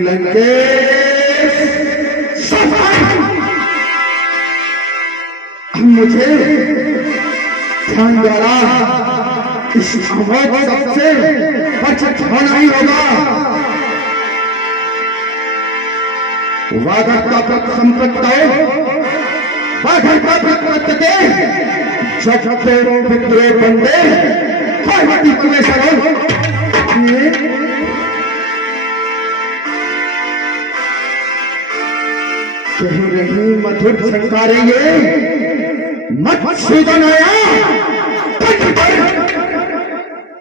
लंकेश मुझे ध्यान द्वारा इस अमोघ सबसे बचत होना ही होगा। वागर्ता संपत्तो वागर्ता प्रकृति जगते पितरे बंदे पार्वती परमेश्वर कह रही मधुर संकारेंगे मत सूदन आया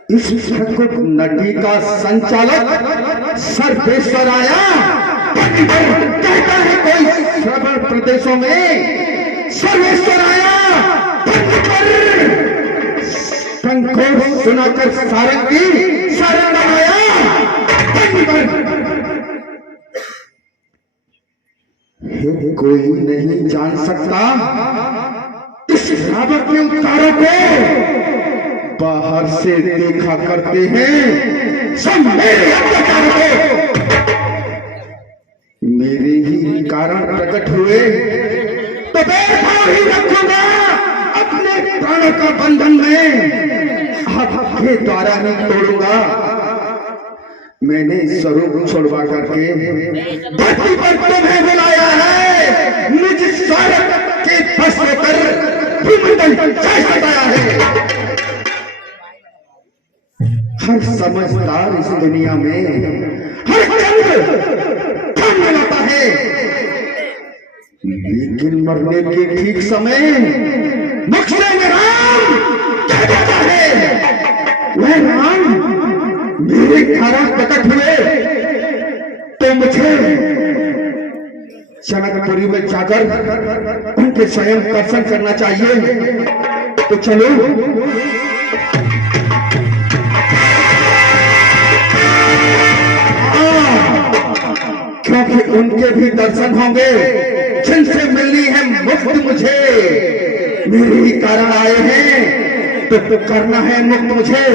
इस प्रकृत नटी का संचालक सर्वेश्वर आया। कहता है कोई श्रवण प्रदेशों में सर्वेश्वर आया। शंखोर सुनाकर सारंगी शरण आया। कोई नहीं जान सकता इस रावण के उतारों को बाहर से देखा करते हैं सब मेरे अत्याचारों को। मेरे ही कारण प्रकट हुए तो बेखौफ ही रखूंगा अपने प्राणों का बंधन में आपके द्वारा नहीं तोड़ूंगा। मैंने स्वरूप छोड़वा करके धरती पर तुम्हें बुलाया है। मुझ स्वार्थ के फंस कर भूमंडल सताया है। हर समझदार इस दुनिया में हर चंद काम लाता है, लेकिन मरने के ठीक समय मकसद में राम क्या कहता है। वह राम मेरे कारण प्रकट हुए तो मुझे जनकपुरी में जाकर उनके स्वयं दर्शन करना चाहिए। तो चलो क्योंकि उनके भी दर्शन होंगे जिनसे मिलनी है मुफ्त मुझे। मेरे ही कारण आए हैं तो करना है मुक्त मुझे।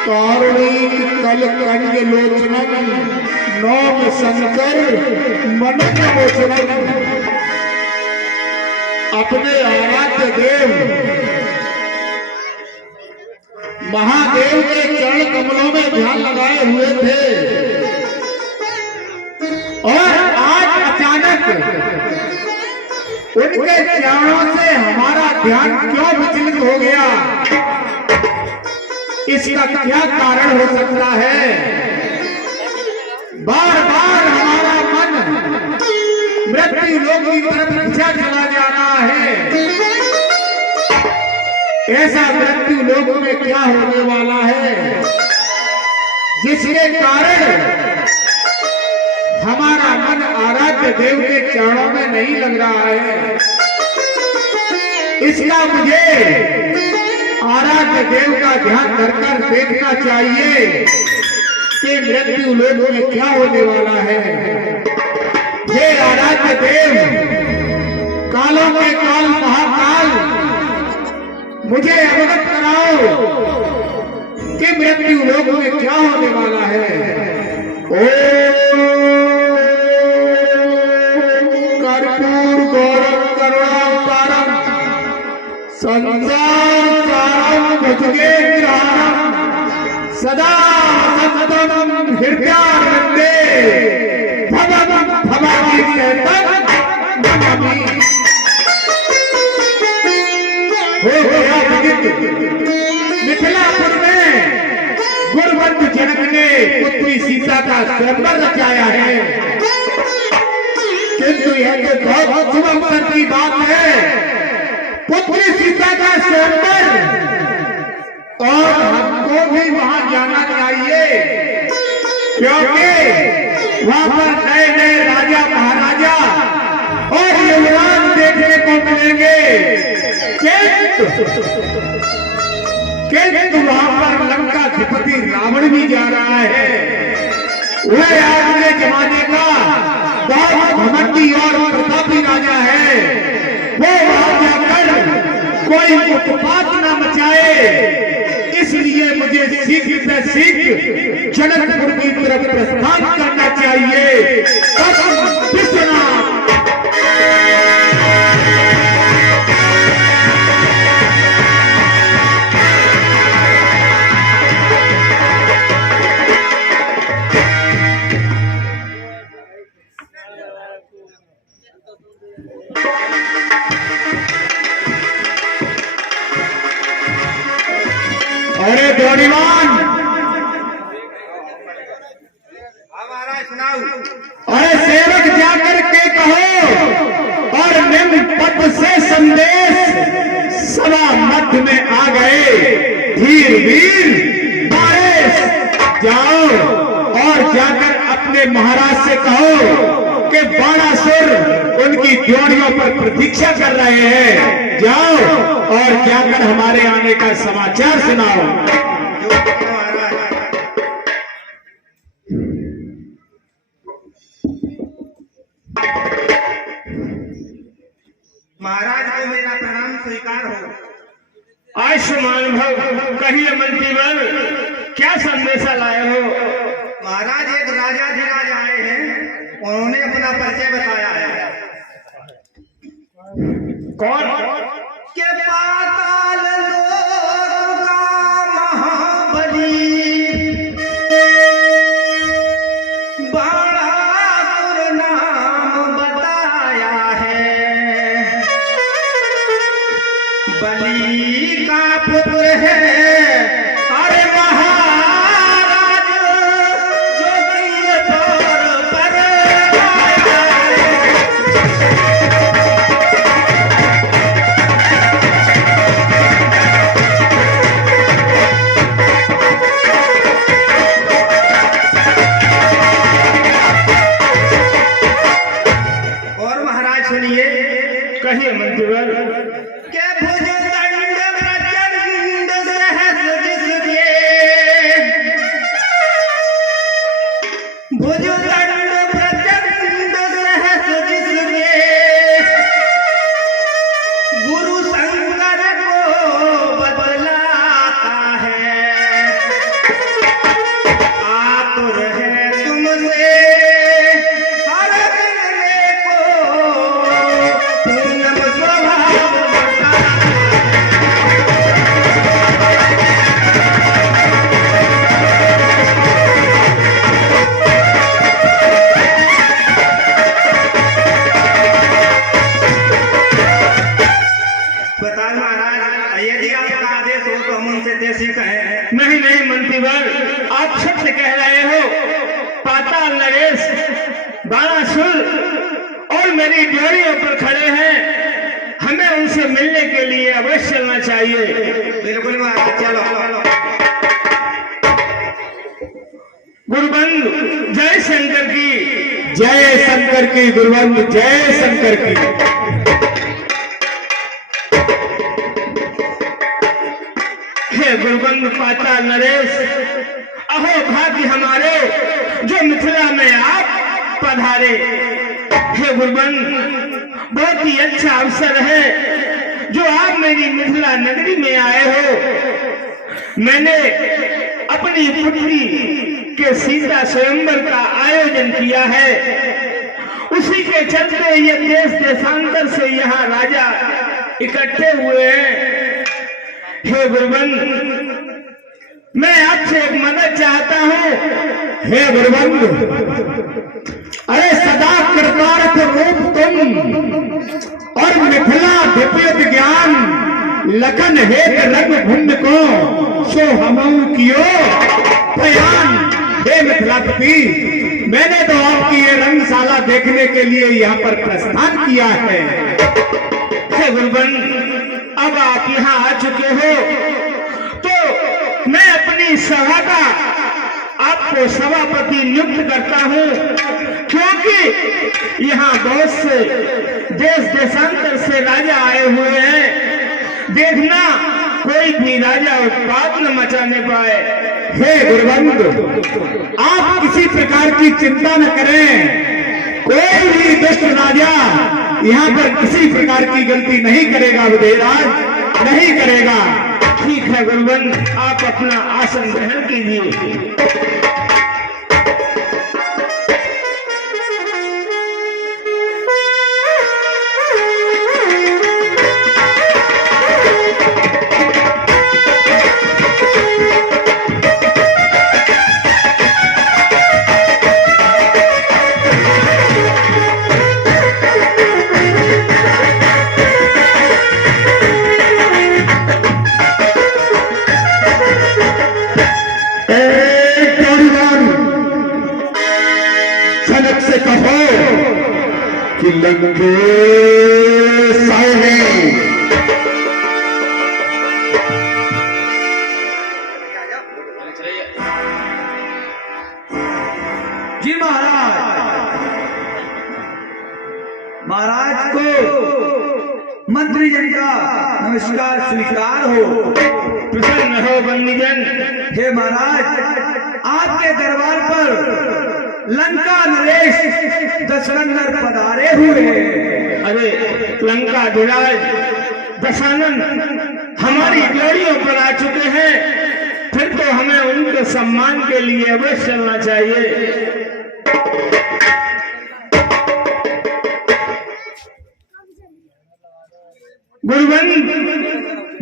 कारुणिक कल कंज लोचनम नौम शंकर मन मोचनम। अपने आराध्य देव महादेव के चरण कमलों में ध्यान लगाए हुए थे और आज अचानक उनके चरणों से हमारा ध्यान क्यों विचलित हो गया, इसका क्या कारण हो सकता है। बार बार हमारा मन मृत्यु लोक की तरफ खिंचा चला जा रहा है। ऐसा मृत्यु लोक में क्या होने वाला है जिसके कारण हमारा मन आराध्य देव के चरणों में नहीं लग रहा है। इसका मुझे आराध्य देव का ध्यान धरकर देखना चाहिए कि मृत्यु लोक में क्या होने वाला है। हे आराध्य देव, कालों के काल महाकाल, मुझे अवगत कराओ कि मृत्यु लोक में क्या होने वाला है। ओम संसार सारं भुजगे ग्रहणं सदा सततं हृदयानंदे भवं भवानी सहतं नमामि। हो गया विदित मिथिलापुर में गुरुवंत जनक ने पुत्री सीता का स्वयंवर रचाया है, किंतु यह तो बहुत शुभ अवसर की बात है, पुत्री सीता का स्वयंवर, और हमको भी वहां जाना चाहिए, क्योंकि वहां पर नए नए राजा महाराजा और युवराज देखने को मिलेंगे। किंतु वहां पर लंका अधिपति रावण भी जा रहा है। वह आज के जमाने का बहुत घमंडी और प्रतापी राजा है। वो वहां जाकर कोई उत्पात न मचाए, इसलिए मुझे शीघ्र से शीघ्र जनकपुर की तरफ प्रस्थान करना चाहिए। विश्वनाथ अरे दौड़ीवान, हमारा सुनाओ। अरे सेवक जाकर के कहो और निम्न पद से संदेश सभा मध्य में आ गए। धीर वीर बारिश जाओ और जाकर अपने महाराज से कहो कि बाणासुर उनकी ड्योढ़ियों पर प्रतीक्षा कर रहे हैं। जाओ और जाकर हमारे आने का समाचार सुनाओ। महाराज को मेरा प्रणाम स्वीकार हो। आयुष्मान भव। कहिए मंत्रीवर, क्या संदेशा लाए हो? महाराज एक राजाधिराज आए हैं, उन्होंने अपना परिचय बताया है। कौन? के पाताल लोक का महाबली बाणासुर नाम बताया है। बलि का पुत्र है, अरे महाराज जो तीर तौर पर आया है। और महाराज सुनिए, कहिए मंत्रीवर। के भुजदंड प्रचंड सहस जिसके, भुजदंड प्रचंड सहस जिसके, गुरु शंकर को बतलाता है। आतुर है तुमसे हर मिलने को, पूनम स्वभाव बताता बताओ महाराज, यदि आपका आदेश हो तो हम उनसे जैसे कहें। नहीं नहीं मंत्रीवर, आप सत्य कह रहे हो। पाताल नरेश बाणासुर और मेरी ड्योढ़ियों पर खड़े हैं, हमें उनसे मिलने के लिए अवश्य चलना चाहिए। बिल्कुल महाराज, चलो। गुरुबंधु जय शंकर की। जय शंकर की गुरुवंत, जय शंकर की। हे गुरुबंधु पाताल नरेश, अहो भाग्य हमारे जो मिथिला में आप पधारे। हे गुरुबंधु, बहुत ही अच्छा अवसर है जो आप मेरी मिथिला नगरी में आए हो। मैंने अपनी पुत्री के सीता स्वयंवर का आयोजन किया है, उसी के चलते ये देश देशांतर से यहाँ राजा इकट्ठे हुए हैं। हे गुरुबंद, मैं आपसे एक मदद चाहता हूँ। हे गुरुबंद, अरे सदा कृतार्थ रूप तुम और मिथिला दिव्य विज्ञान लखन हेत रंग भुंड को सो हमऊ कियो बयान। हे मिथिलापति, मैंने तो आपकी ये रंगशाला देखने के लिए यहाँ पर प्रस्थान किया है। हे गुरुबंद, अब आप यहाँ आ चुके हो तो मैं अपनी सभा का आपको सभापति नियुक्त करता हूँ, क्योंकि यहाँ बहुत से देश देशांतर से राजा आए हुए हैं। देखना कोई भी राजा उत्पात न मचाने पाए। हे गुरुबंद, आप किसी प्रकार की चिंता न करें। कोई भी दुष्ट राजा यहाँ पर किसी प्रकार की गलती नहीं करेगा, विदेहराज नहीं करेगा। ठीक है गुरुबंद, आप अपना आसन ग्रहण कीजिए। कि लंके साए हैं। जी महाराज को मंत्री जन का नमस्कार स्वीकार हो। प्रसन्न हो बंदीजन। हे महाराज, आपके दरबार पर लंका नरेश दशरंगर पधारे हुए हैं। अरे लंका धीराज दशानन हमारी जोड़ियों पर आ चुके हैं, फिर तो हमें उनके सम्मान के लिए अवश्य चलना चाहिए। गुरुबंद,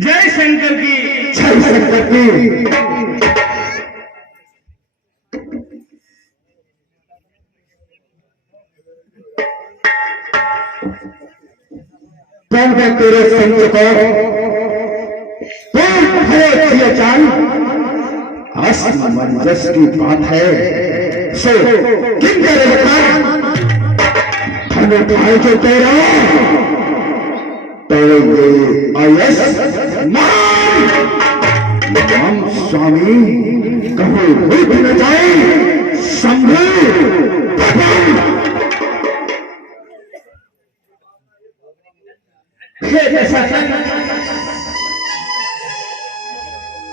जय शंकर की। जय शंकर की। मैं तेरे संत को असमंजस की बात है, सो किन तेरे धन उठाए जो तेरा तो ये आयस नाम स्वामी कहो रुक न जाए शंभु।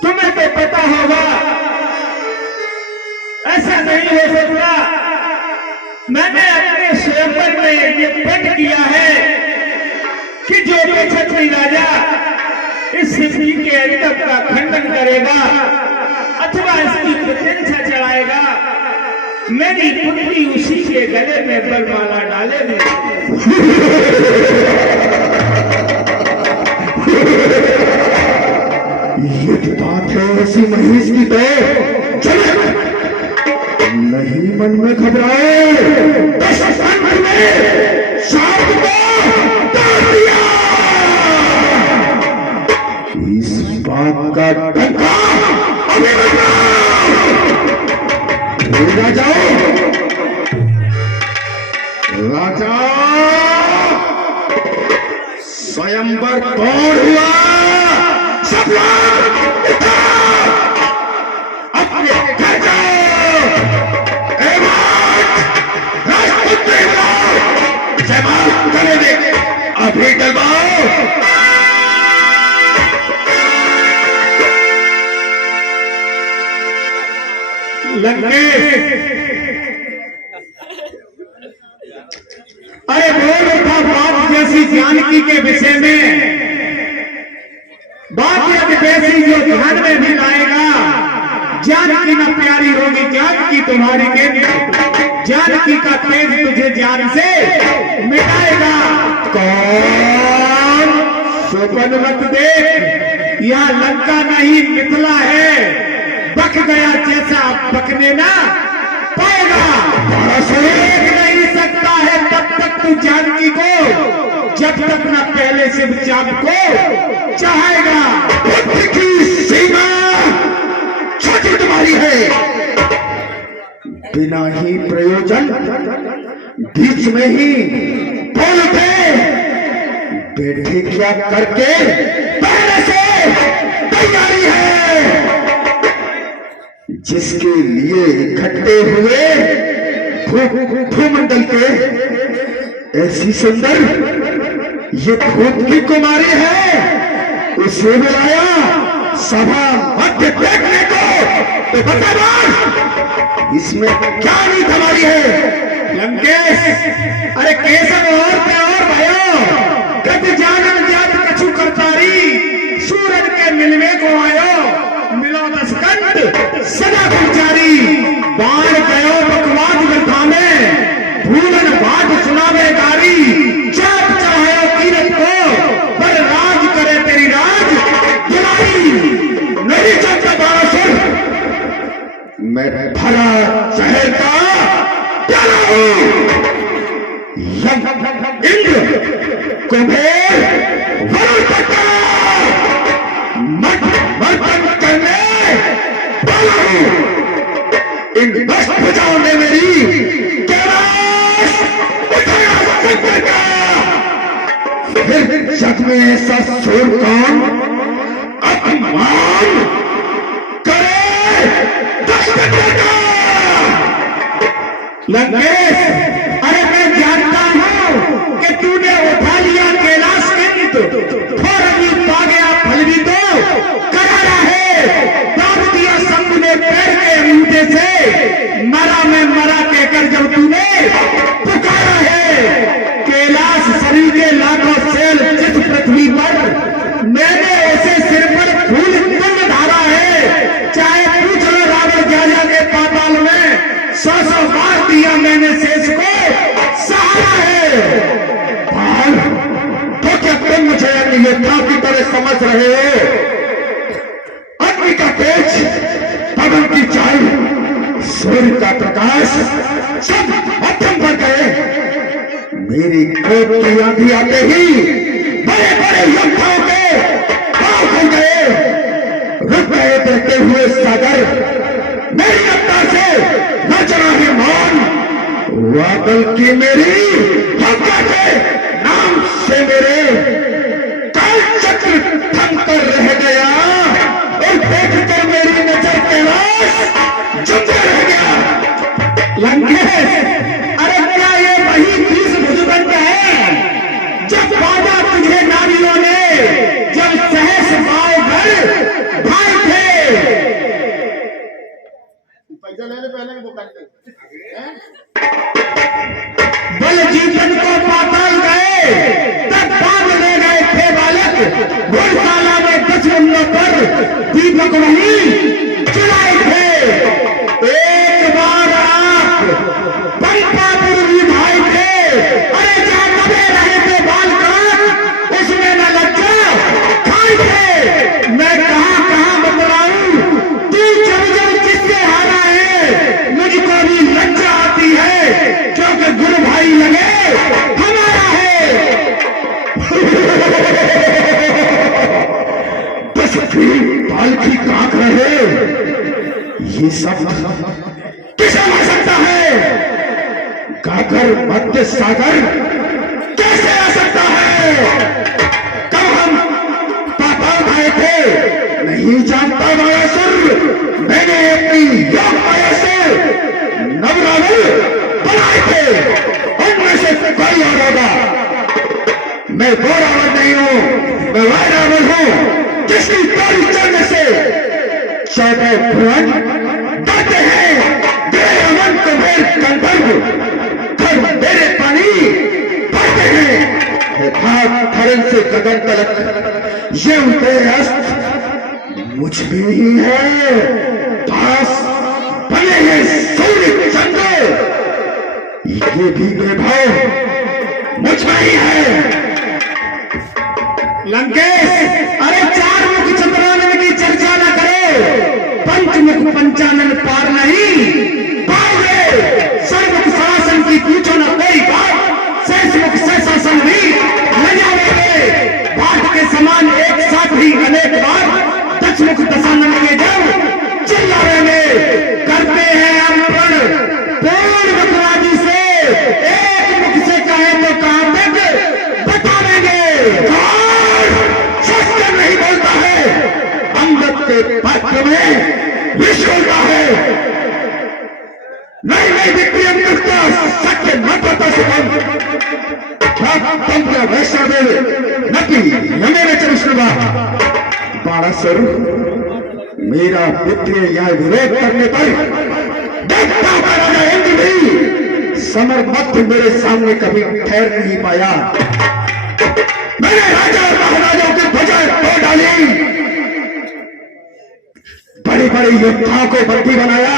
तुम्हें तो पता होगा ऐसा नहीं हो सकता। मैंने अपने स्वयंवर में ये पट किया है कि जो भी क्षत्रिय राजा इस स्थिति के अंतक का खंडन करेगा अथवा इसकी प्रशंसा चढ़ाएगा, मेरी पुत्री उसी के गले में बरमाला डालेगी। ये बात है ऐसी महेश की तो चले नहीं मन में घबराए। इस बात का डंका अभी जाओ राजा। स्वयंवर कौन हुआ? सब लोग अपने घर जाओ। जवाब करेंगे अभी डलवाओ। लंकेश, अरे बोल उठा बात जैसी जानकी के विषय में। बात जैसी जो ध्यान में भी लाएगा। जानकी न प्यारी होगी जानकी तुम्हारी के। जानकी का तेज तुझे जान से मिटाएगा। कौन? शोभन मत देख, यह लंका नहीं मिथिला है। बक गया जैसा बकने ना पाएगा। देख नहीं सकता है तब तक तू जानकी को, जब तक ना पहले से चाप को चाहेगा। बुद्धि की सीमा छोटी तुम्हारी है, बिना ही प्रयोजन बीच में ही बोल उठे। बेटे क्या करके पहले से तैयारी है, जिसके लिए इकट्ठे हुए भूमंडल के ऐसी सुंदर ये भूत की कुमारी है, उसे बुलाया सभा मध्य देखने को। तो बता इसमें क्या नीत हमारी है? लंकेश, अरे केसर और भयो गत जानन जात कछु करतारी, सूरज के मिलवे को आयो मिलो दस कंठ सदा गुजारी। बाण गयो बकवाद व्यथा में, भूलन बाट सुनावे गारी। चाप चाहे कीरत को पर राज करे तेरी राज दुलारी। नहीं चाहता बाणासुर, मैं भरा शहर का प्याला हूं। इंद्र कुबेर वरुण तक मर्दन करने वाला हूं। इन दस भुजाओं ने मेरी कैलाश उठाया शंकर का। फिर जग में ऐसा शोर कौन अपमान करे दशरथ का। लंकेश, अरे मैं जानता हूं कि तूने उठा लिया कैलाश कंठ, थोड़ा पा गया फल भी तो करारा है। दाब दिया शंभु ने पैर के अंगूठे से, मरा मैं मरा कहकर जब तूने पुकारा है। कैलाश शरीर के लाखों सेल जिस पृथ्वी पर, मैंने ऐसे सिर पर फूल कुंड धारा है। चाहे पूछ लो रावण जाजा के पाताल में, 100 बार दिया मैंने शेष को सहारा है। तो क्या तुम मुझे योद्धा की तरह समझ रहे हो? अग्नि का तेज, पवन की चाल, सूर्य का प्रकाश सब मध्यम पर गए। मेरी क्रोध की आंधी आते ही बड़े बड़े योद्धाओं के पांव खुल गए। रुक गए देखते हुए सागर, मेरी रफ्तार से नचना है मौन। वादल की मेरी हत्या के नाम से मेरे काल चक्र थम कर रह गया, और देख कर मेरी नजर कैलाश जमते रह गया। लंकेश, अरे क्या ये वही 20 भुजबंद है जब बाजा तुझे नारियों ने जब सहस पाव घर भाई थे। पैसा लेने पहले वो करते बल जीवन को पाताल गए, तब बाद ले गए थे बालक। घोड़शाला में 10 मुंडों पर दीपक वहीं चलाए थे। एक बार आप पंपापुरी भाई थे, अरे जहां दबे रहे थे बालक, उसमें न लज्जा खाई थे। मैं कहां बतलाऊं, तू जब किससे हारा है, मुझको भी लज्जा आती है, क्योंकि गुरु भाई लगे हमारा है। पालकी कांक रहे, ये सब किसे आ सकता है? गागर मध्य सागर कैसे आ सकता है? कब हम पाताल आए थे नहीं जानता बाणासुर। मैंने अपनी योग माया से नवरावण बनाए थे, उनमें से कोई और होगा। मैं वो रावण नहीं हूं, मैं वह रावण हूं जिसकी तारी चढ़ने से 14 भुवन गाते हैं। तेरे अमन को मेरे गंधर्व मेरे पानी पड़ते हैं। धरन से गगन तलक ये उनके अस्त मुझ में ही है। पास बने हैं सूर्य चंद्र, ये भी वैभव मुझ में ही है। लंकेश, अरे चार मुख चतुरानन की चर्चा न करो, पंचमुख पंचानन पार नहीं पाओगे। सर्वमुख शासन की पूछो न कोई बात, शेष मुख से शासन भी न जाओगे। बात के समान एक साथ ही अनेक बार दक्षमुख दशानन के जब चिल्लाएंगे, करते हैं हम प्रण पूर्ण बकराजी से, एक मुख से कहे तो कहां तक बता देंगे। शस्त्र नहीं बोलता है, अंगद के पत्र में विष होता है। नहीं विक्रियम करता सत्य मत बता तंत्र वैष्णव नपी यमे विष्णुवा। बाणासुर, मेरा मित्र यह विरोध करने पर देखता हुआ राजा इंद्र भी समरमत मेरे सामने कभी ठहर नहीं पाया। मैंने राजा और महाराजाओं की ध्वजा तोड़ डाली, बड़े बड़े योद्धाओं को बंदी बनाया,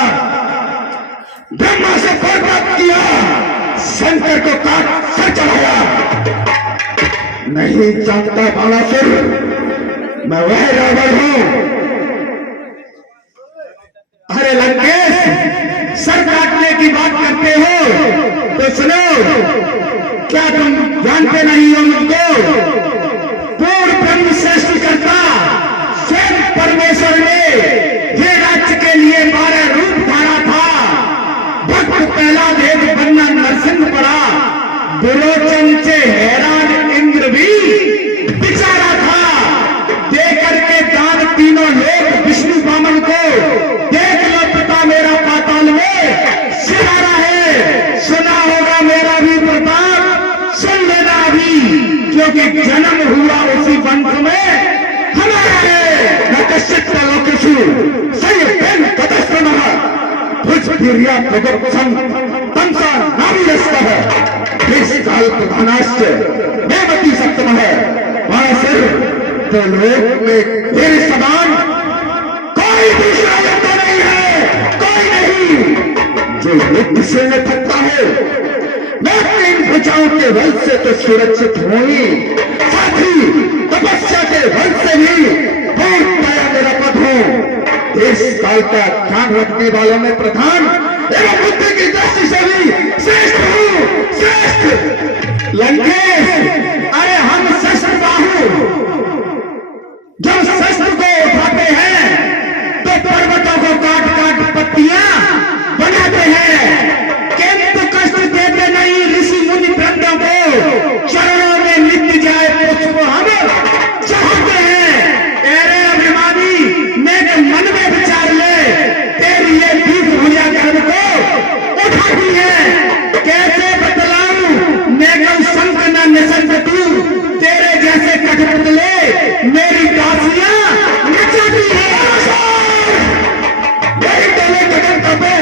ब्रह्मा से फल प्राप्त किया, शंकर को काट सर चढ़ाया। नहीं जानता बाणासुर, मैं वह रावण हूं। अरे लंकेश, सर काटने की बात करते हो तो सुनो, क्या तुम जानते नहीं हो मुझको? पूर्ण ब्रह्म सृष्टि करता स्वयं परमेश्वर ने ये राज्य के लिए 12 रूप धारा था। भक्त पहला देव बनना नरसिंह पड़ा, विरोचन से हैरान इंद्र भी बिचारा था। दे करके दान तीनों लोग विष्णु वामन को, देख लो पिता मेरा पाताल में सितारा है। सुना होगा मेरा भी प्रताप, सुन लेना अभी, क्योंकि जन्म हुआ उसी वंश में हमारा है। न कश्चित लोकेषु संयुक्तेन ततस्त्रमः, भुजवीर्या भगवत्सं तमसा नाभिरस्तः, देशकाल प्रधानाश्च देवकी सप्तमः। बाणासुर, तो लोक में मेरे समान कोई दूसरा योद्धा नहीं है, कोई नहीं जो युद्ध से न थकता है। मैं इन भुजाओं के बल से तो सुरक्षित हूं ही, साथ ही तपस्या के बल से भी बहुत पाया मेरा पद हूं। देश काल का ध्यान रखने वालों में प्रधान एवं बुद्धि की दृष्टि से भी श्रेष्ठ हूं, श्रेष्ठ। लंकेश, अरे हम शस्त्र बाहु, जब शस्त्र को उठाते हैं तो पर्वतों को काट काट पत्तियां बनाते हैं, किंतु कष्ट देते नहीं ऋषि मुनि वृंदों को। चरणों में नित्य जाए पुष्प हम चाहते हैं। तेरे अभिमानी मेरे मन में विचार ले, तेरी ये 20 भुजा गर्भ को उठाती है। कैसे बतलाऊं मैं संक न निसंक तू, तेरे जैसे कठपुतले मेरी दासियां नचाती है। मेरे डोले कदम कपे,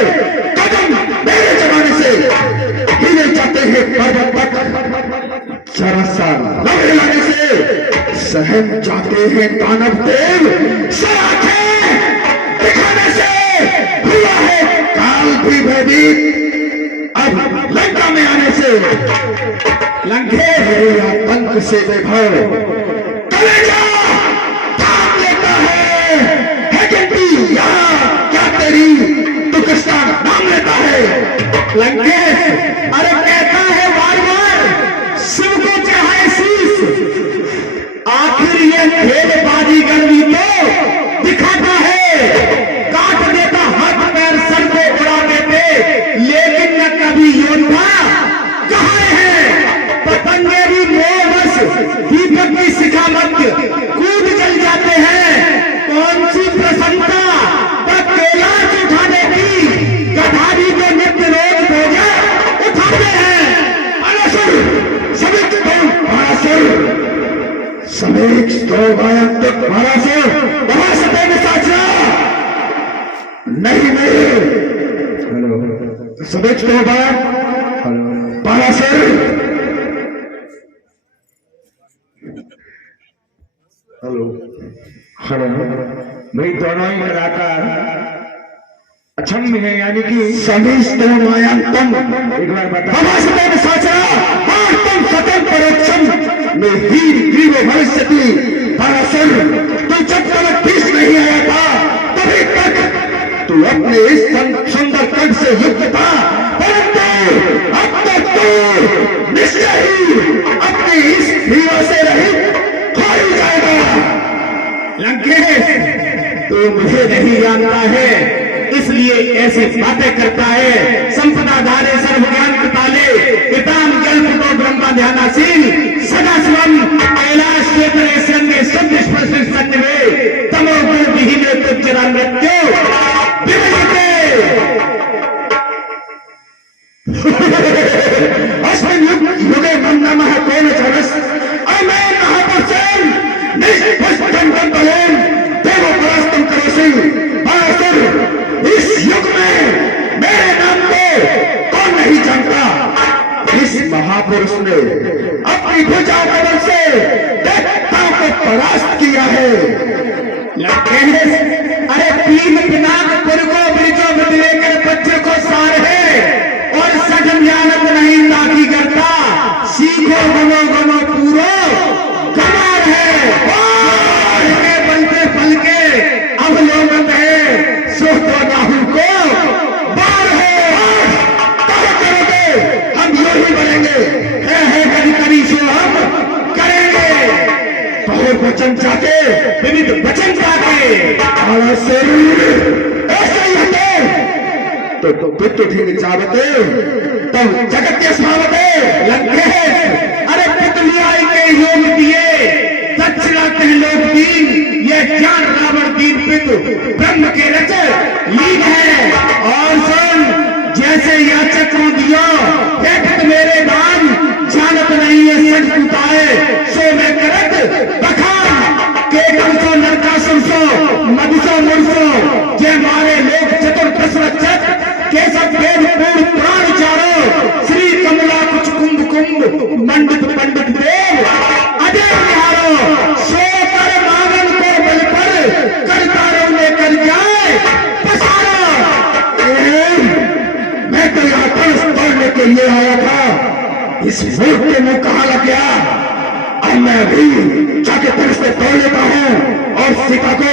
कदम मेरे जमाने से हिले जाते हैं पर्वत तक, जरा सा लग लाने से सहम जाते हैं दानव देव। आंखें दिखाने से हुआ है काल भी भयभीत, अब लंका में आने से लंकेश आतंक से विभव कलेजा थाम लेता है किंतु यहाँ क्या तेरी तू किसका नाम लेता है? लंकेश, अरे कहता है बार बार शिव को चढ़ाए शीश, आखिर ये खेलबाजी गर्मी तो दिखाता है। काट देता हाथ पैर सर को उड़ा देते, लेकिन न कभी योद्धा कहां है। पतंगे भी मोहवश दीपक की शिखा मध्य कूद चल जाते हैं। कौन सी प्रसन्नता तब कैलाश उठाने की, गधारी को नित्य रोज भोजा उठाते हैं। बाणासुर, समित तो बाणासुर, समेत तो बाणासुर, बाणासुर में साचा नहीं समेत तो बाणासुर। हेलो हेलो, भाई दोनों ही कलाकार अक्षम है, यानी कि सभी मायांतम। एक बार बता, तुम स्वतंत्र परोक्षम में हीर ग्रीव भविष्यति पराशर। तू जब तक भीष नहीं आया था तभी तक तू अपने इस सुंदर कंठ से युक्त था, परंतु अब तक तू निश्चय ही अपनी इस हीरा से रहित हो ही जाएगा। लंकेश, तू मुझे नहीं जानता है इसलिए ऐसी बातें करता है। संपदा धारे सर्वज्ञान कृपाले पिताम कल्प को ब्रह्मा ध्यानासीन सदा शिवम कैलाश क्षेत्र संगे शब्द स्पर्श सत्य में तमो गुण विहीन तुच्छ मृत्यु विमलिते। अस्मिन् युगे मम नमः कौन चरस अमेन महापुरुषेण निष्पुष्टं ब्रह्मलेन देवो परास्तम करोसि। पराशर, इस युग में मेरे नाम को कौन नहीं जानता। इस महापुरुष ने अपनी भुजा बल से दैत्यों को परास्त किया है। लंकेश, अरे तीन पिनाक पुर को ब्रिजो बुद्धि लेकर बच्चे को सार है और सघन जानत नहीं ताकी करता। सीखो गमो गमो पूरो गमार है बनते फल के अवलोकन है सोचो राहुल को बार है। क्या करोगे? हम यूं ही बढ़ेंगे, है कभी कभी सो हम करेंगे। और वचन चाहते विविध वचन चाहते ऐसे ही होते तो पितु ठीक चाहते तो जगत के स्वावते। लंकेश, अरे पुतलियाई के योग दिए दक्षिणा के लोग दीन, ये ज्ञान रावण दीन पितु ब्रह्म के रच लीन है। और सुन, जैसे याचक को दियो देखत मेरे दान जानत नहीं है सच पुताए सो मैं करत बखान के कंसो नरकासुर सो मधुसो मुरसो जे मारे लोग चतुर्दश रक्षक के सब वेद पूर्ण प्राण चारो श्री कमला कुछ कुंभ कुंभ मंडित पंडित देव अजय निहारो सो कर मांगन को बल पर करतारों में कर जाए पसारो। मैं तो यहाँ धनुष तोड़ने के लिए आया था, इस मूर्ख के मुंह कहाँ लग गया। अब मैं अभी जाके धनुष को तोड़ लेता हूँ और सीता को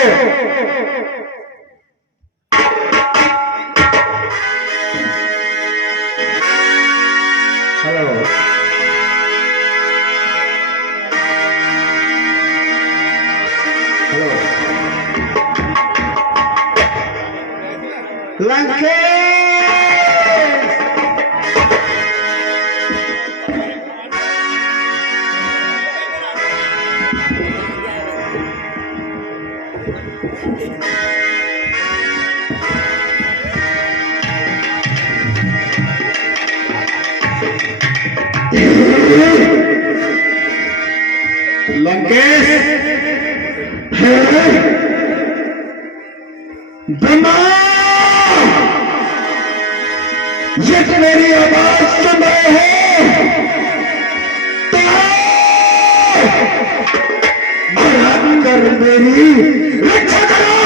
लंकेश, ब्रह्मा, ये तो मेरी आवाज सुन रहे हो तो आकर मेरी रक्षा करो।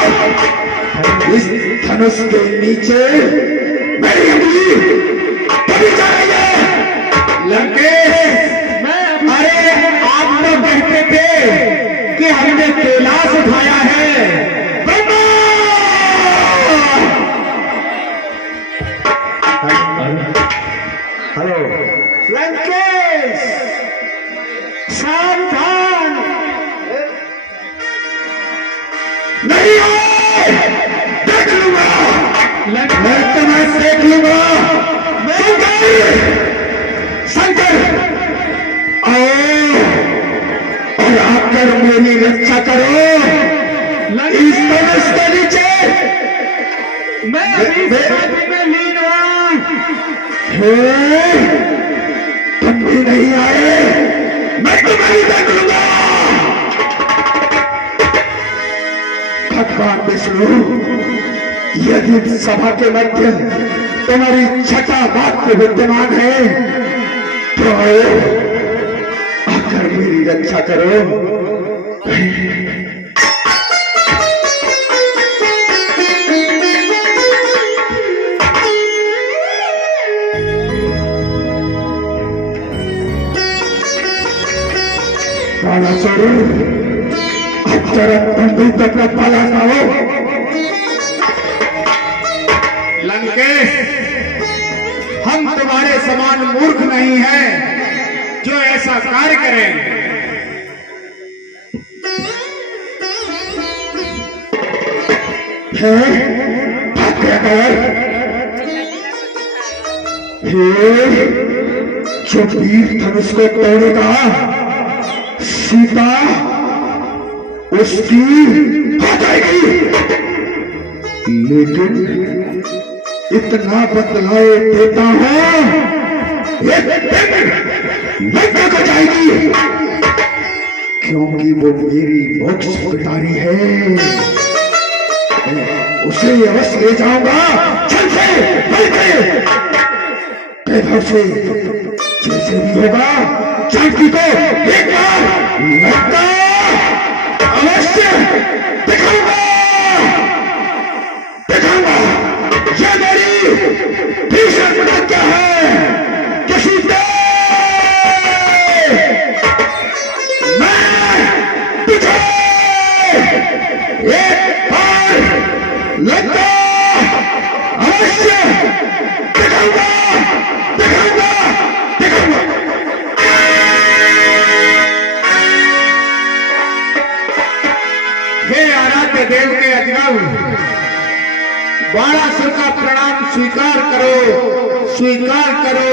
इस धनुष के नीचे मेरी अभी तभी जा रही है। लंकेश, अरे आप तो कहते थे कि हमने कैलाश उठाया है। हेलो लंकेश, सावधान। नहीं आए, देख लूंगा मैं तुम्हें देख लूंगा। शंकर आओ और आकर मेरी रक्षा करो। इस धनुष के नीचे मैं अभी साथ में लीन हूं। तुम भी नहीं आए, मैं तुम्हें देख लूंगा। भगवान विष्णु, यदि सभा के मध्य तुम्हारी छठा वाक्य विद्यमान है तो आकर मेरी रक्षा करो। बकासुर, अब जरा तुम भी तक पाला हो। लंकेश, हम तुम्हारे समान मूर्ख नहीं हैं जो ऐसा कार्य करें। जो वीर धनुष को तोड़ेगा सीता उसकी हो जाएगी, लेकिन इतना बतलाए देता हूं एक दिन लंका को जाएगी, क्योंकि वो मेरी मोक्ष पिटारी है। उसे अवश्य ले जाऊंगा, चल से पैदल से, जैसे भी होगा जानकी को एक बार लंका अवश्य दिखाऊंगा। ये मेरी भीषण प्रतिज्ञा है कि सीता मैं तुझे एक बार लंका अवश्य दिखाऊंगा। हे आराध्य देव के अजनब, बाणासुर का प्रणाम स्वीकार करो, स्वीकार करो।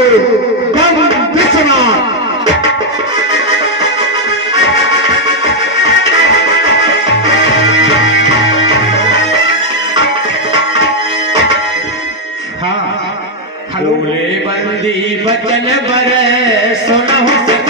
बम विश्वनाथ। बोले बंदी बचन बर सुनहु सकल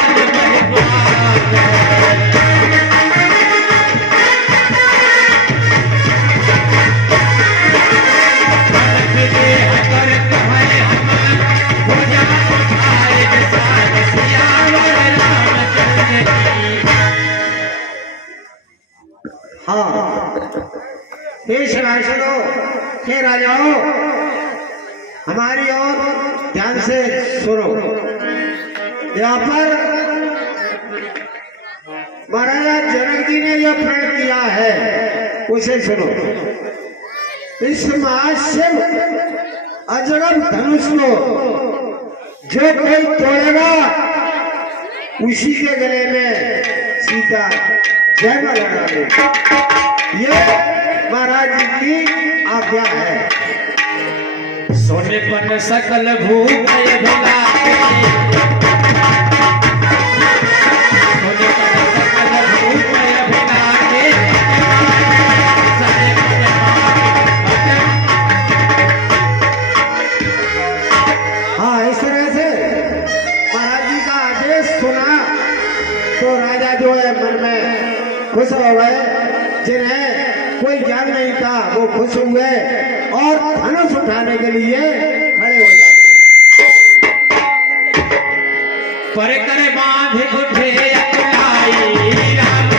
हे सनासनो, हे राजाओं, हमारी ओर ध्यान से सुनो। यहाँ पर महाराजा जनक जी ने जो प्रण किया है उसे सुनो। इस महाशिव अजगम धनुष को जो कोई तोड़ेगा उसी के गले में सीता जयमाला लगा देगी। ये महाराज जी की आज्ञा है। सोने पन सकल भूप भुला, सोने पन सकल भूप भुला के हाँ, इस तरह से महाराज जी का आदेश सुना तो राजा जो है मन में खुश हो गए। जिन्हें कोई ज्ञान नहीं था वो खुश हुए और धनुष उठाने के लिए खड़े हो जाते। पर करे बांध उठे अकुलाई राम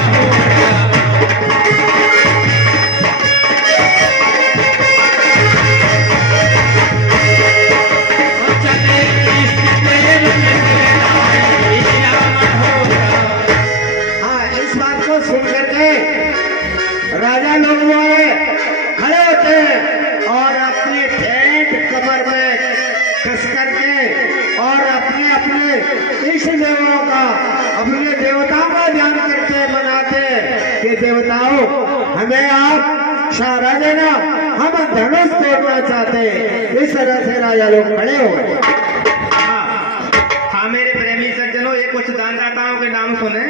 चले हाँ, इस बात को सुन करके राजा लोग खड़े होते हैं और अपने ठेठ कमर में कस करके और अपने अपने इष्ट देवों का, अपने देवताओं का ध्यान करके मनाते कि देवताओं हमें आप सहारा देना, हम धनुष तोड़ना चाहते। इस तरह से राजा लोग खड़े हो गए। हाँ, मेरे प्रेमी सज्जनों, ये कुछ दानदाताओं के नाम सुने।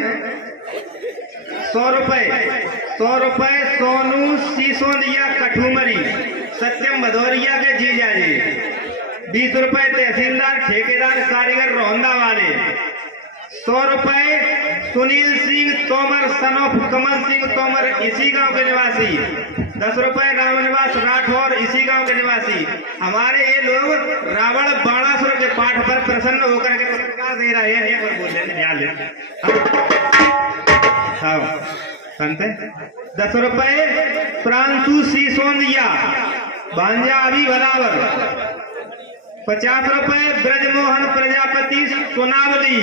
100 रुपए सोनू सीसोदिया कठुमरी सत्यम भदौरिया के जीजा जी। 20 रुपए तहसीलदार ठेकेदार कारीगर रोहंदा वाले। 100 रुपए सुनील सिंह तोमर सनोफ कमल सिंह तोमर इसी गांव के निवासी। 10 रुपए रामनिवास राठौर इसी गांव के निवासी। हमारे ये लोग रावण बाणासुर के पाठ पर प्रसन्न होकर के पुरस्कार दे रहे हैं। एक बार बोल लेते, ध्यान लेते। हाँ, 10 रुपए प्रांशु सीसोदिया भांजा अभी बराबर। 50 रुपए ब्रजमोहन प्रजापति सोनावली।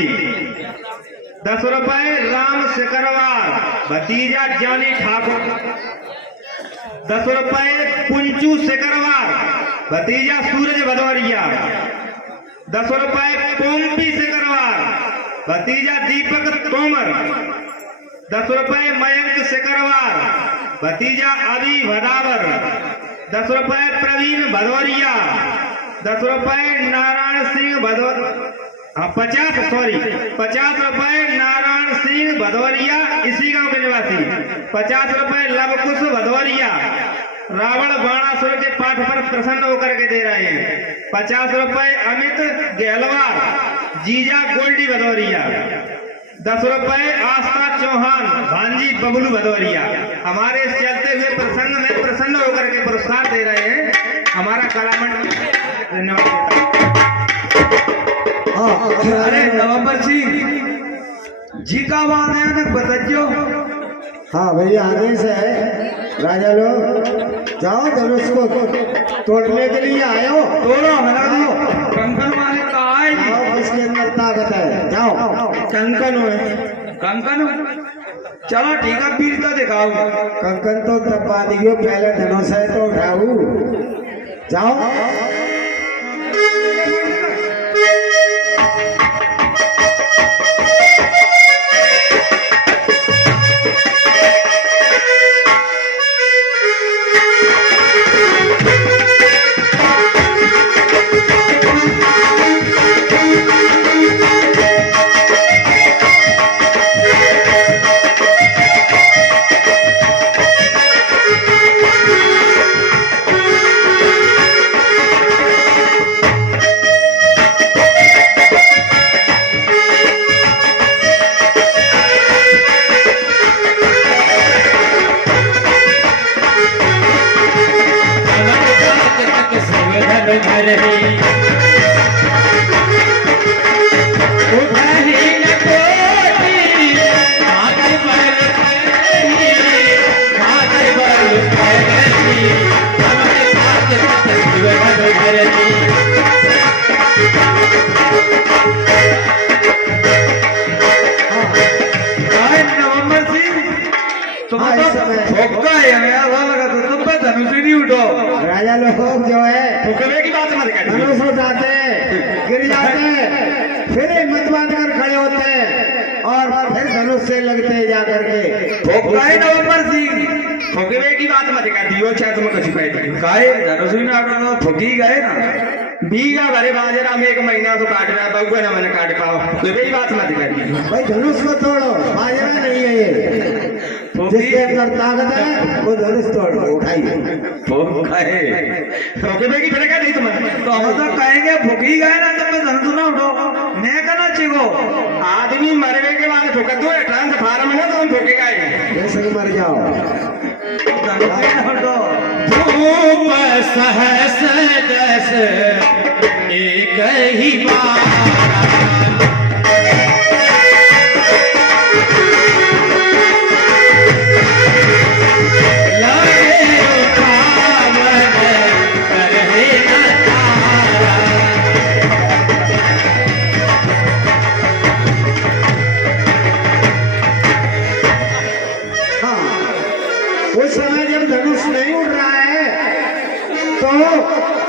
10 रुपए राम सिकरवार भतीजा जानी ठाकुर। 10 रुपए पुंचू सिकरवार भतीजा सूरज भदौरिया। 10 रुपए पोम्पी सिकरवार भतीजा दीपक तोमर। 10 रुपए मयंक सिकरवार भतीजा अभी भदावर। 10 रुपए प्रवीण भदौरिया। 10 रुपए नारायण सिंह 50 रुपए नारायण सिंह भदौरिया इसी गांव के निवासी। 50 रुपए लवकुश भदौरिया रावण बाणासुर के पाठ पर प्रसन्न होकर के दे रहे हैं। 50 रुपए अमित गहलवार जीजा गोल्डी भदौरिया। 10 रुपए आस्था चौहान भांजी बबलू भदौरिया हमारे इस चलते हुए प्रसंग में प्रसन्न होकर के पुरस्कार दे रहे हैं। हमारा कलामंडल धन्यवाद देता हूं। अरे नवंबर सिंह जी का बात है ना बताइयो। हाँ भैया आदेश है राजा लोग जाओ धनुष को तोड़ने के लिए आयो। तोड़ो हला दो कंकन मारे का आए जी इसके अंदर ताकत है। जाओ कंकन है कंकन चलो ठीक है पीर तो दिखाओ। कंकन तो तब बाद दियो पहले धनुष है तो उठाऊ। जाओ राजा लोग जो है फुकरे की बात मत कर। धनुष उठाते हैं गिर जाते हैं फिर हिम्मत बांध कर खड़े होते हैं और फिर धनुष से लगते हैं जाकर के। फोकाए नवंबर सिंह फोकवे की बात मत कर दियो चाहे तुम कुछ कहे काहे धनुष ना करो फोकी गए ना बीघा भरे बाजरा में 1 महीना तो काट रहा है बउआ ना मैंने काट पाओ तो वही बात मत कर दी भाई धनुष को तोड़ो बाजरा नहीं है ये जिसके अंदर ताकत है वो धनुष तोड़ो उठाइए। फोकाए फोकवे की फिर क्या नहीं तुम तो हम तो कहेंगे भूखी गए ना तब मैं धनुष ना उठो मैं कहना चाहिए आदमी मरने के बाद फोकत दो ट्रांसफार्म है तो हम फोके गए जैसे मर जाओ धनुष ना उठो। धूप सहस दस एक ही बार उस समय जब धनुष नहीं उड़ रहा है तो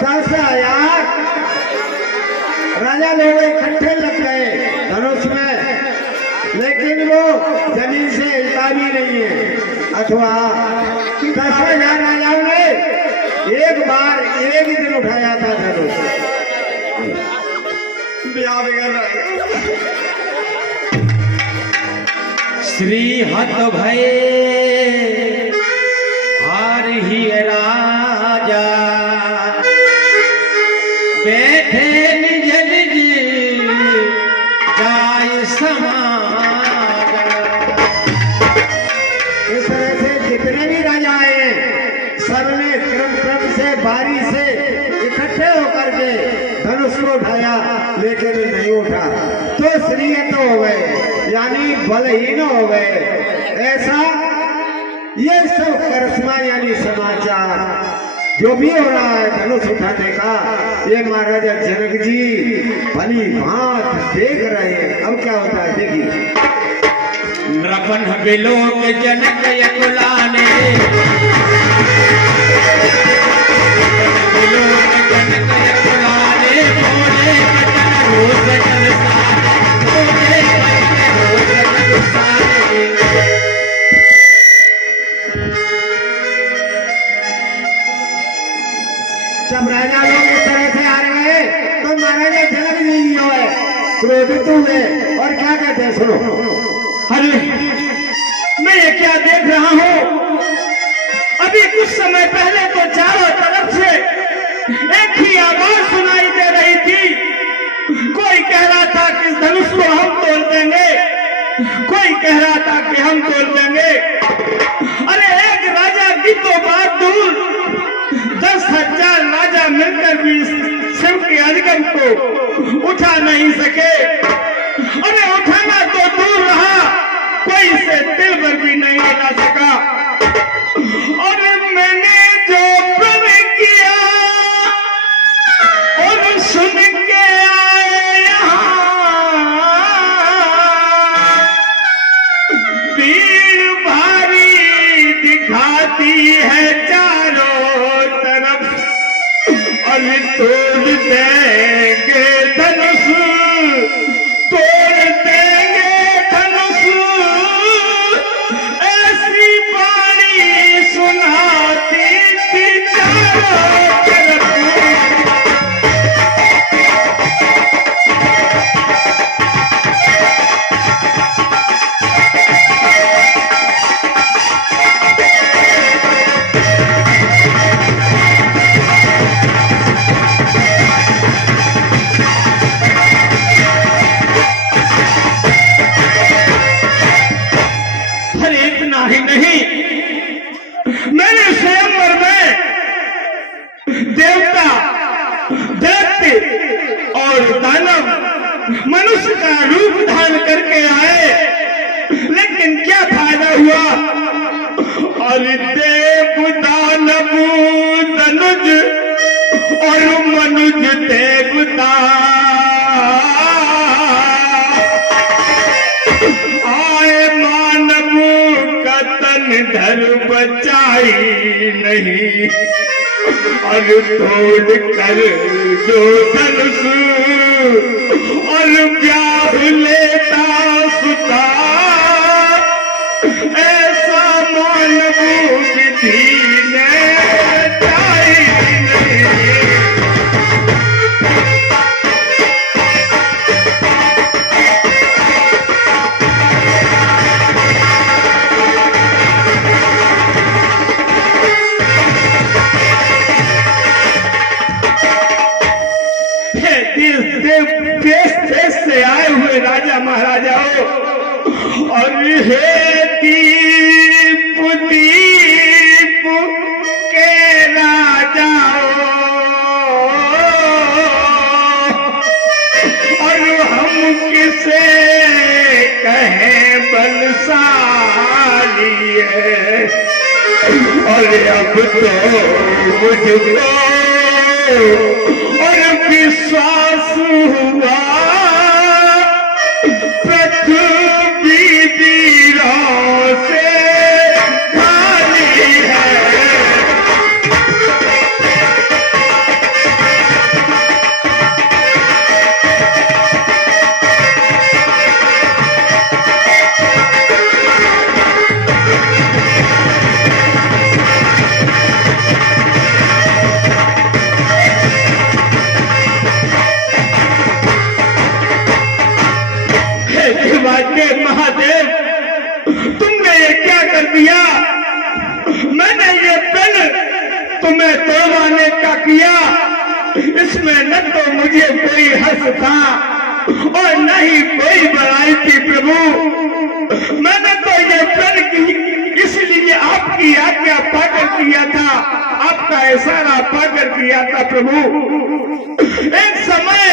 10,000 राजा लोग इकट्ठे लग गए धनुष में, लेकिन वो जमीन से हिलता भी नहीं है। अथवा 10,000 राजाओं ने एक बार एक ही दिन उठाया था धनुष। ब्याह बिगड़ रहा है। श्री हत भय हार ही राजा बैठे निज निज जाय समाजा। इस तरह से जितने भी राजा आए सबने क्रम क्रम से बारी से इकट्ठे होकर के धनुष को उठाया, लेकिन नहीं उठा तो श्रीयत हो गए, यानी बलहीन हो गए। ऐसा ये सब करिश्मा यानी समाचार जो भी हो रहा है धनुष उठाने का, ये महाराजा जनक जी भली भांत देख रहे हैं। अब क्या होता है देखिए। नृपन बिलोक जनक यकुलाने बिलोक जनक यकुलाने मोरे बचन हो सकल सारे मोरे बचन हो सकल सारे। जब राजा लोग इस तरह से आ रहे हैं तो महाराजा जनक जी जो है क्रोधित हुए और क्या कहते हैं, सुनो। अरे मैं ये क्या देख रहा हूँ, अभी कुछ समय पहले तो चारों तरफ से एक ही आवाज सुनाई दे रही थी। कोई कह रहा था कि इस धनुष को हम तोड़ देंगे, कोई कह रहा था कि हम तोड़ देंगे। अरे एक राजा की तो बात दूर, 10,000 राजा मिलकर भी शिव के अधिगम को उठा नहीं सके। अरे उठाना तो दूर रहा, कोई इसे दिल भर भी नहीं लगा सका। और मैंने जो प्रण किया और सुन के आए यहाँ, भीड़ भारी दिखाती है चारों तरफ और तोड़ देंगे धनुष, तोड़ देंगे धनुष, ऐसी बाणी सुनाती थी चारों तरफ। ही नहीं, मैंने स्वयंवर में देवता, दैत्य और दानव मनुष्य का रूप धारण करके आए, लेकिन क्या फायदा हुआ। और देव दानव तनुज और मनुज देवता आए, मानव का तन धर बचाई नहीं और तोड़ कर जो धनुष और ब्याह लेता सुता, ऐसा मानव विधि ने चाही नहीं। देश से आए हुए राजा महाराजाओं और हे दीप दीप के राजाओं, और हम किसे कहें बलशाली है। और अब तो मुझको और विश्वास हुआ पृथ्वी वीरों से खाली है। महादेव, तुमने ये क्या कर दिया। मैंने ये पेन तुम्हें तोड़वाने का किया, इसमें न तो मुझे कोई हर्ष था और न ही कोई बड़ाई थी प्रभु। मैंने तो ये पेन की इसलिए आपकी आज्ञा पाकर किया था, आपका इशारा पाकर किया था प्रभु। एक समय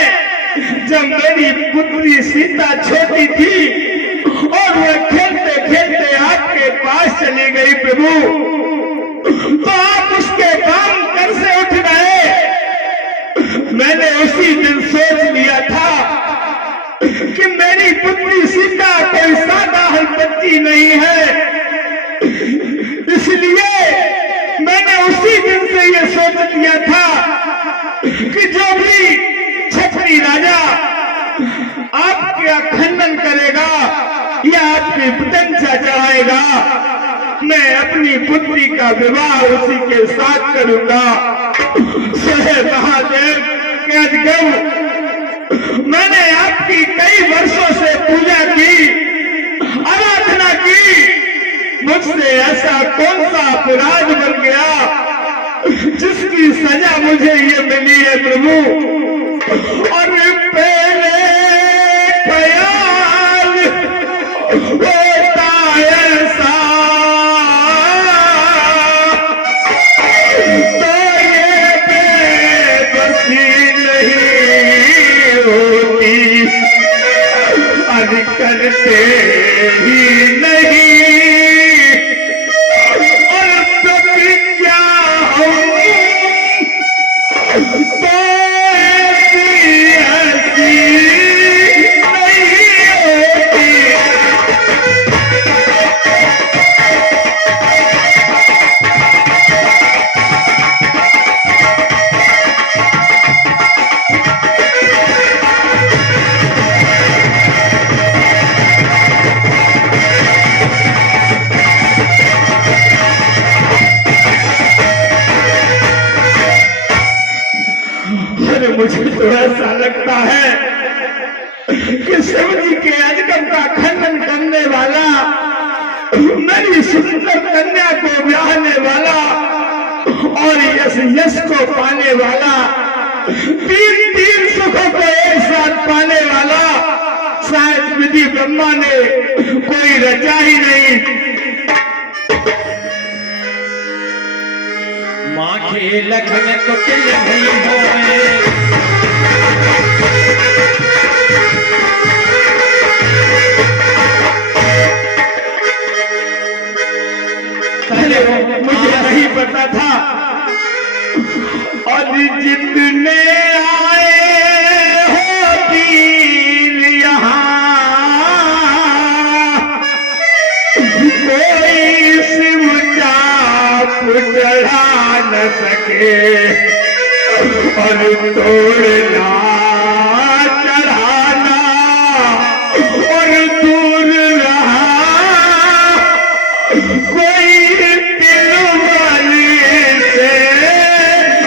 जब मेरी पुत्री सीता छोटी थी और वह खेलते खेलते आपके पास चली गई प्रभु, तो आप उसके काम कर से उठ गए। मैंने उसी दिन सोच लिया था कि मेरी पुत्री सीता कोई सादा हलपति गलती नहीं है, इसलिए मैंने उसी दिन से ये सोच लिया था कि जो भी छत्री राजा आपका खंडन करेगा या आपकी प्रशंसा चढ़ाएगा, मैं अपनी पुत्री का विवाह उसी के साथ करूंगा। महादेव मैंने आपकी कई वर्षों से पूजा की, आराधना की, मुझसे ऐसा कौन सा अपराध बन गया जिसकी सजा मुझे ये मिली है प्रभु। और पहले ख्याल होता ऐसा तो ये बेबसी नहीं होती, और करते ही नहीं और प्रतिज्ञा होगी तो ऐसी नहीं होती। अरे मुझे तो ऐसा लगता है कि शिव जी के अजगम का खंडन करने वाला, मेरी सुंदर कन्या को ब्याहने वाला और यश को पाने वाला, तीन सुखों को एक साथ पाने वाला शायद विधि ब्रह्मा ने कोई रचा ही नहीं। माँ के लखन कुटिल नहीं होए, पहले मुझे नहीं पता था, और जितने आए हो दिल यहाँ, कोई शिव चाप चढ़ा न सके और तोड़ना चढ़ाना और दूर रहा कोई दिल वाले से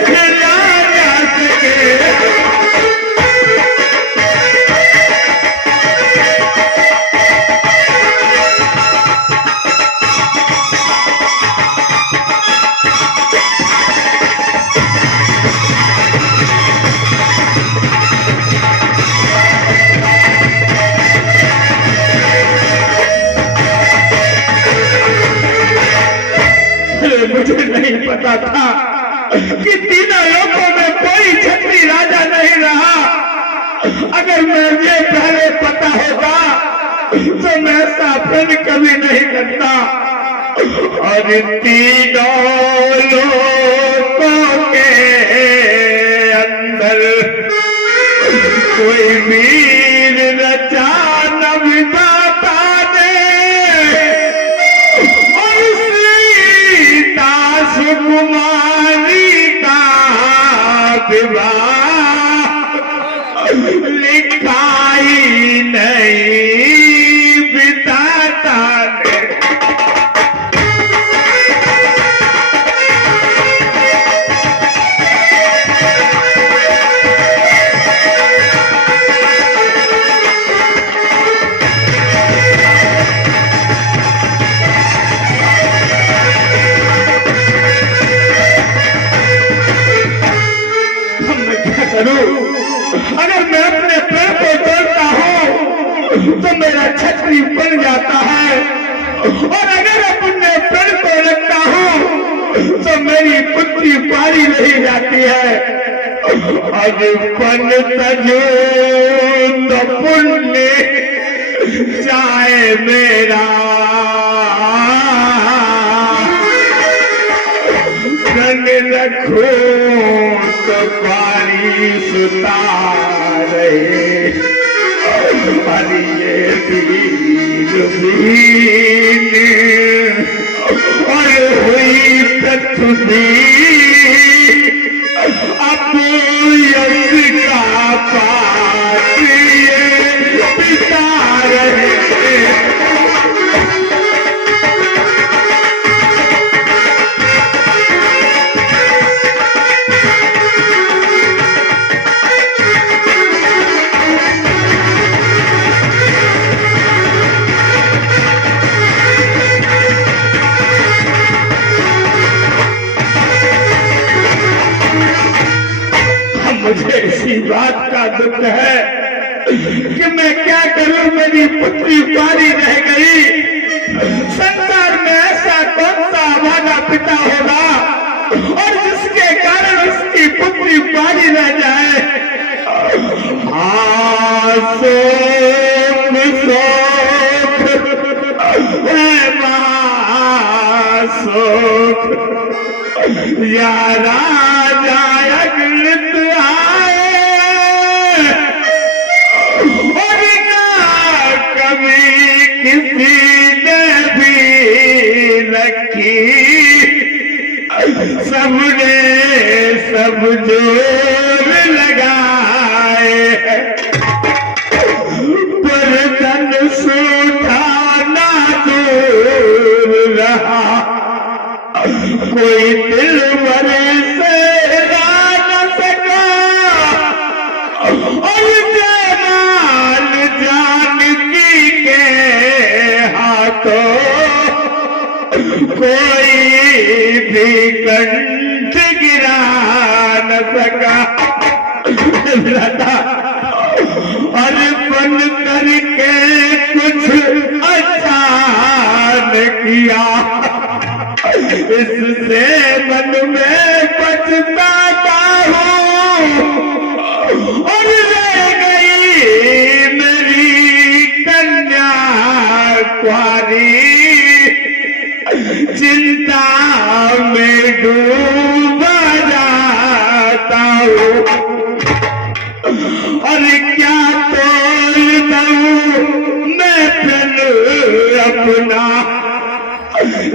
मिला जा सके। मुझे नहीं पता था कि तीनों लोगों में कोई छत्री राजा नहीं रहा। अगर मुझे पहले पता होगा तो मैं ऐसा फिर कभी नहीं करता। और तीनों लोगों के अंदर कोई वीर रचा न विधाता ने, कुमारी का विवाह लिखा ही नहीं बिताता ने। अगर मैं अपने पैर को तोड़ता हूँ तो मेरा छतरी बन जाता है, और अगर अपने पैर को रखता हूँ तो मेरी पुत्री पारी रही जाती है। और पन तजो तो पुण्य चाहे मेरा रंग रखो तो पारी सुता रहे। अरे ये बीन और हुई पृथ्वी अब यश का पात ये पिता रहे। मुझे इसी बात का दुख है कि मैं क्या करूं, मेरी पुत्री पारी रह गई। संसार में ऐसा कौन सा अभागा पिता होगा और जिसके कारण उसकी पुत्री पारी रह जाए। या राजा अगलित आए और ना कभी किसी ने भी रखी, सबने सब जोर लगाए पर धन सूठा ना दूर रहा, कोई दिल भरे से न सका और जमाल जानकी के हाथों कोई भी कंठ गिरा न सका। और बन करके कुछ अच्छा न किया, इससे मन में पछताता हूँ और रह गई मेरी कन्या कुंवारी, चिंता में डूबा जाता हूँ। और क्या तोड़ दूँ मैं फिर अपना,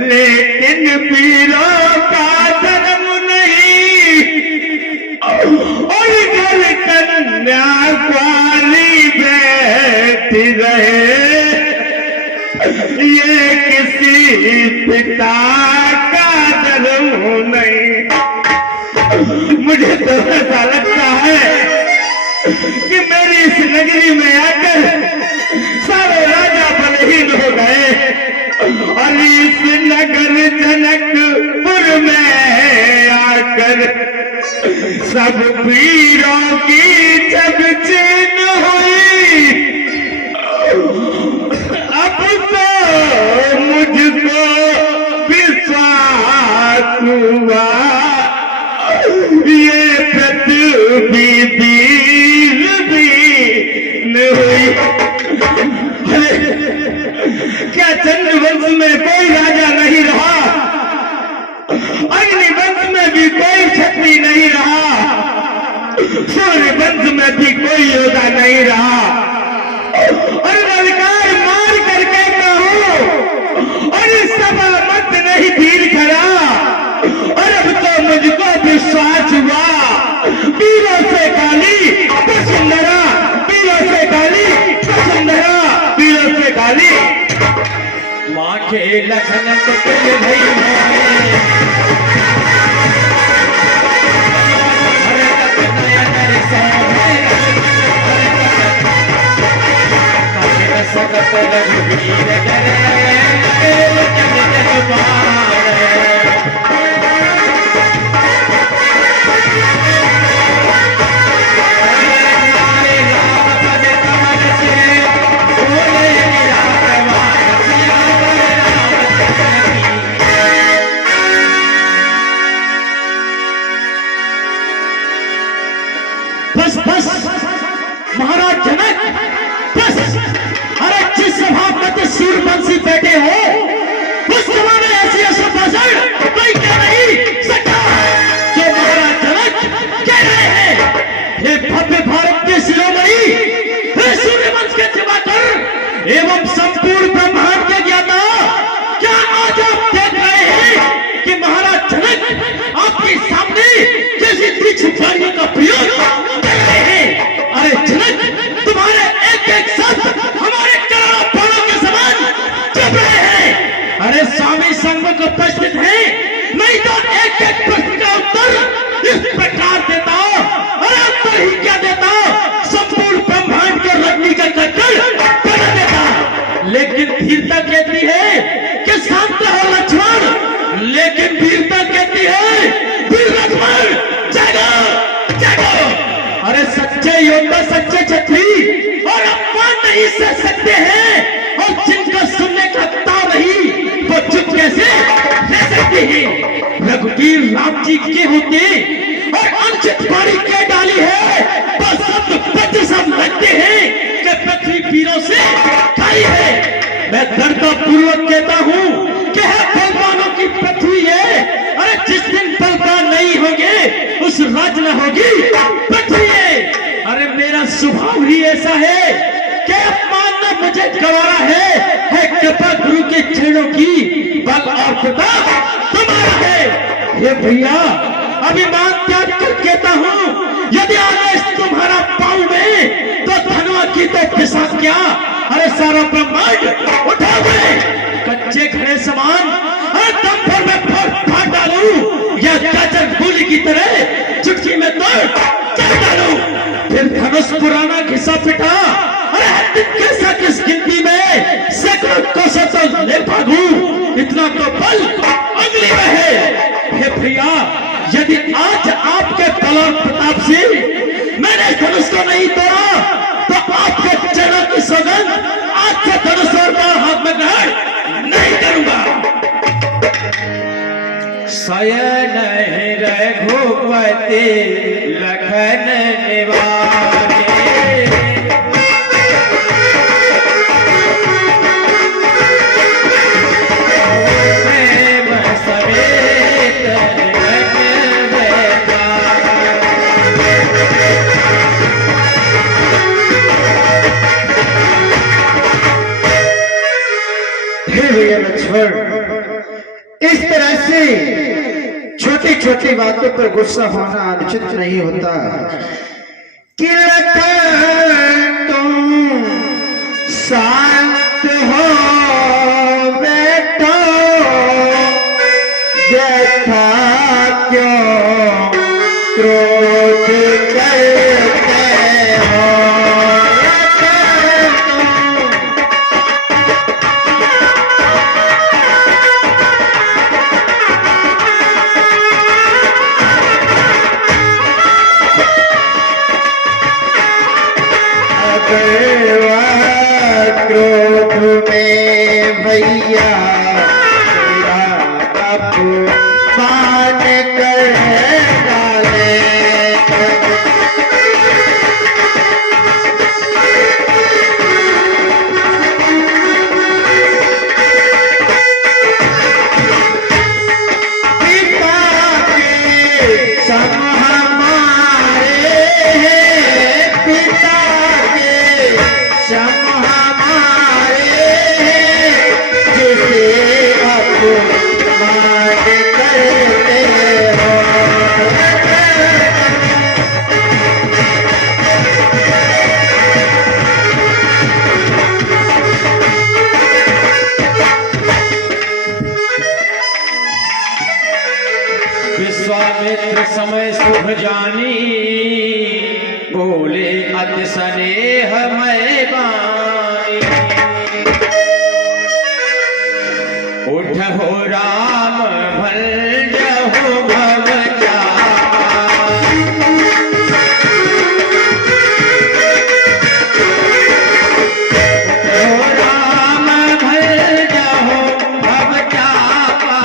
लेकिन पीरों का जन्म नहीं और घर कन्या कुंवारी बैठी रहे, ये किसी पिता का जन्म नहीं। मुझे तो ऐसा लगता है कि मेरी इस नगरी में आकर सारे राजा बलहीन हो गए और इस नगर जनकपुर में आकर सब वीरों की जब चीन हुई। अब तो मुझको विश्वास हुआ ये पृथ्वी वीर भी हुई। क्या चंद्रवंश में कोई राजा नहीं रहा, अग्निवंश में भी कोई क्षत्रिय नहीं रहा, सूर्यवंश में भी कोई योद्धा नहीं रहा। और ललकार मार कर कहता हूं और इस सभा मत नहीं भीड़ खड़ा। और अब तो मुझको विश्वास हुआ वीरों से काली वसुंधरा, वीरों से काली वसुंधरा, वीरों से काली माँ के लखन कुटिल भई है। सकत रघुवीर करे जग जग पार। बस बस महाराज जनक, बस। अरे जिस सभापति सूर्यवंशी बैठे हो उस सभा में ऐसी ऐसा भाषण कोई कह नहीं सकता। जो महाराज जनक कह रहे हैं, ये भव्य भारत के शिरोमणि सूर्यवंश एक एक प्रश्न का उत्तर इस प्रकार देता, अरे उत्तर ही क्या देता, संपूर्ण ब्रह्मांड को रगनी का कट्टर बना देता। लेकिन वीरता कहती है कि शांत रहो लक्ष्मण, लेकिन वीरता कहती है वीर लक्ष्मण जागो जागो। अरे सच्चे योद्धा, सच्चे क्षत्रिय और अपमान नहीं सह सकते हैं, और जिनका सुनने का ताव नहीं वो चुप कैसे रह सकते हैं। रघुवीर राम जी के होते और अनुचित बारी क्या डाली है, वो सब बच्चे सब लगते हैं कि पृथ्वी वीरों से खाई है। मैं दृढ़ता पूर्वक कहता हूं कि है बलवानों की पृथ्वी है। अरे जिस दिन बलवान नहीं होंगे उस राज न होगी पृथ्वी है। अरे मेरा स्वभाव ही ऐसा है कि मानना मुझे गवारा है कृपा गुरु के चरणों की, बल और प्रताप तुम्हारा है। हे भैया अभिमान त्याग कर कहता हूं, यदि आदेश तुम्हारा पाऊं में तो धनवा की तो पिसा क्या, अरे सारा ब्रह्मांड उठा गए कच्चे घड़े समान, अरे दम पर मैं फाड़ डालूं या गाजर गोली की तरह चुटकी में तोड़ चल डालूं। फिर धनुष पुराना घिसा पिटा, अरे दिन कैसा किस गिनती में सैकड़ों कोसों तो ले भागू, इतना तो बल अगली में है। हे भैया यदि आज आपके बल और प्रताप से मैंने धनुष को नहीं तोड़ा तो आपके चरणों की सौगंध आज से धनुष और बाण हाथ में ग्रहण नहीं करूंगा। शयन रघुपति लखन निवारे, इस तरह से छोटी छोटी बातों पर गुस्सा होना अनुचित नहीं होता। कि लखन तुम शांत हो बैठो, देखा क्यों क्रोध करते हो। क्रोध में भैया अपमान कर डाले, पिता के सम हमारे, पिता के सम विश्वामित्र समय शुभ जानी, बोले अति स्नेह मैं बानी। उठो राम भंजहु भव चापा, उठो राम भंजहु भव चापा।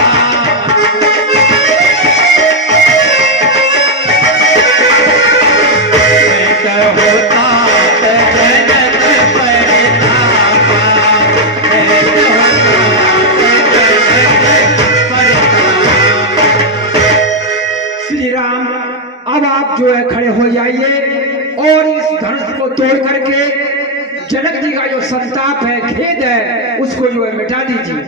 अब आप जो है खड़े हो जाइए और इस धनुष को तोड़ करके जनक जी का जो संताप है, खेद है, उसको जो है मिटा दीजिए।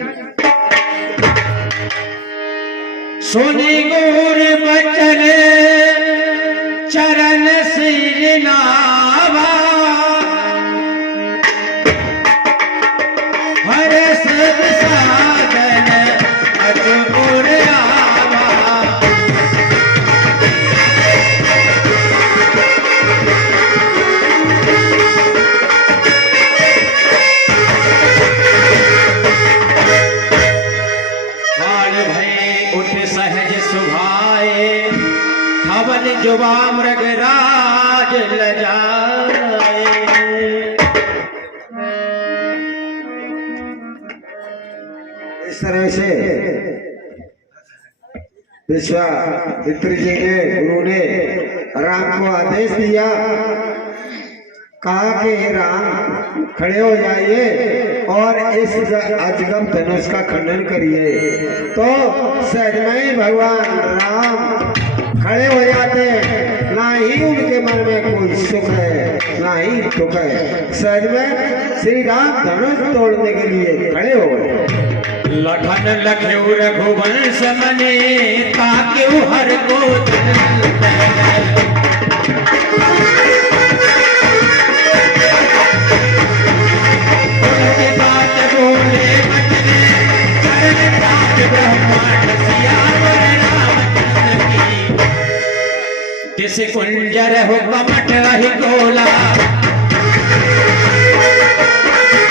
सुनि गुर बचन चरण सिर नावा, हर्ष साधन अजपुर आवा। आए, धवन जुबा मृगराज लजाए। इस तरह से विश्वामित्र जी ने, गुरु ने राम को आदेश दिया, कहा कि राम खड़े हो जाइए और इस अजगम धनुष का खंडन करिए। तो सहज में ही भगवान राम खड़े हो जाते हैं। ना ही उनके मन में कोई सुख है ना ही दुख है। सहज में श्री राम धनुष तोड़ने के लिए खड़े हो गए। लखन लख्यू रघुवंश मने, ताक्यू हर को बात बोले बचने, चरण राज ब्रह्मांड सियावर रामचंद्र की। तिस कुंजर हो कमट रही गोला,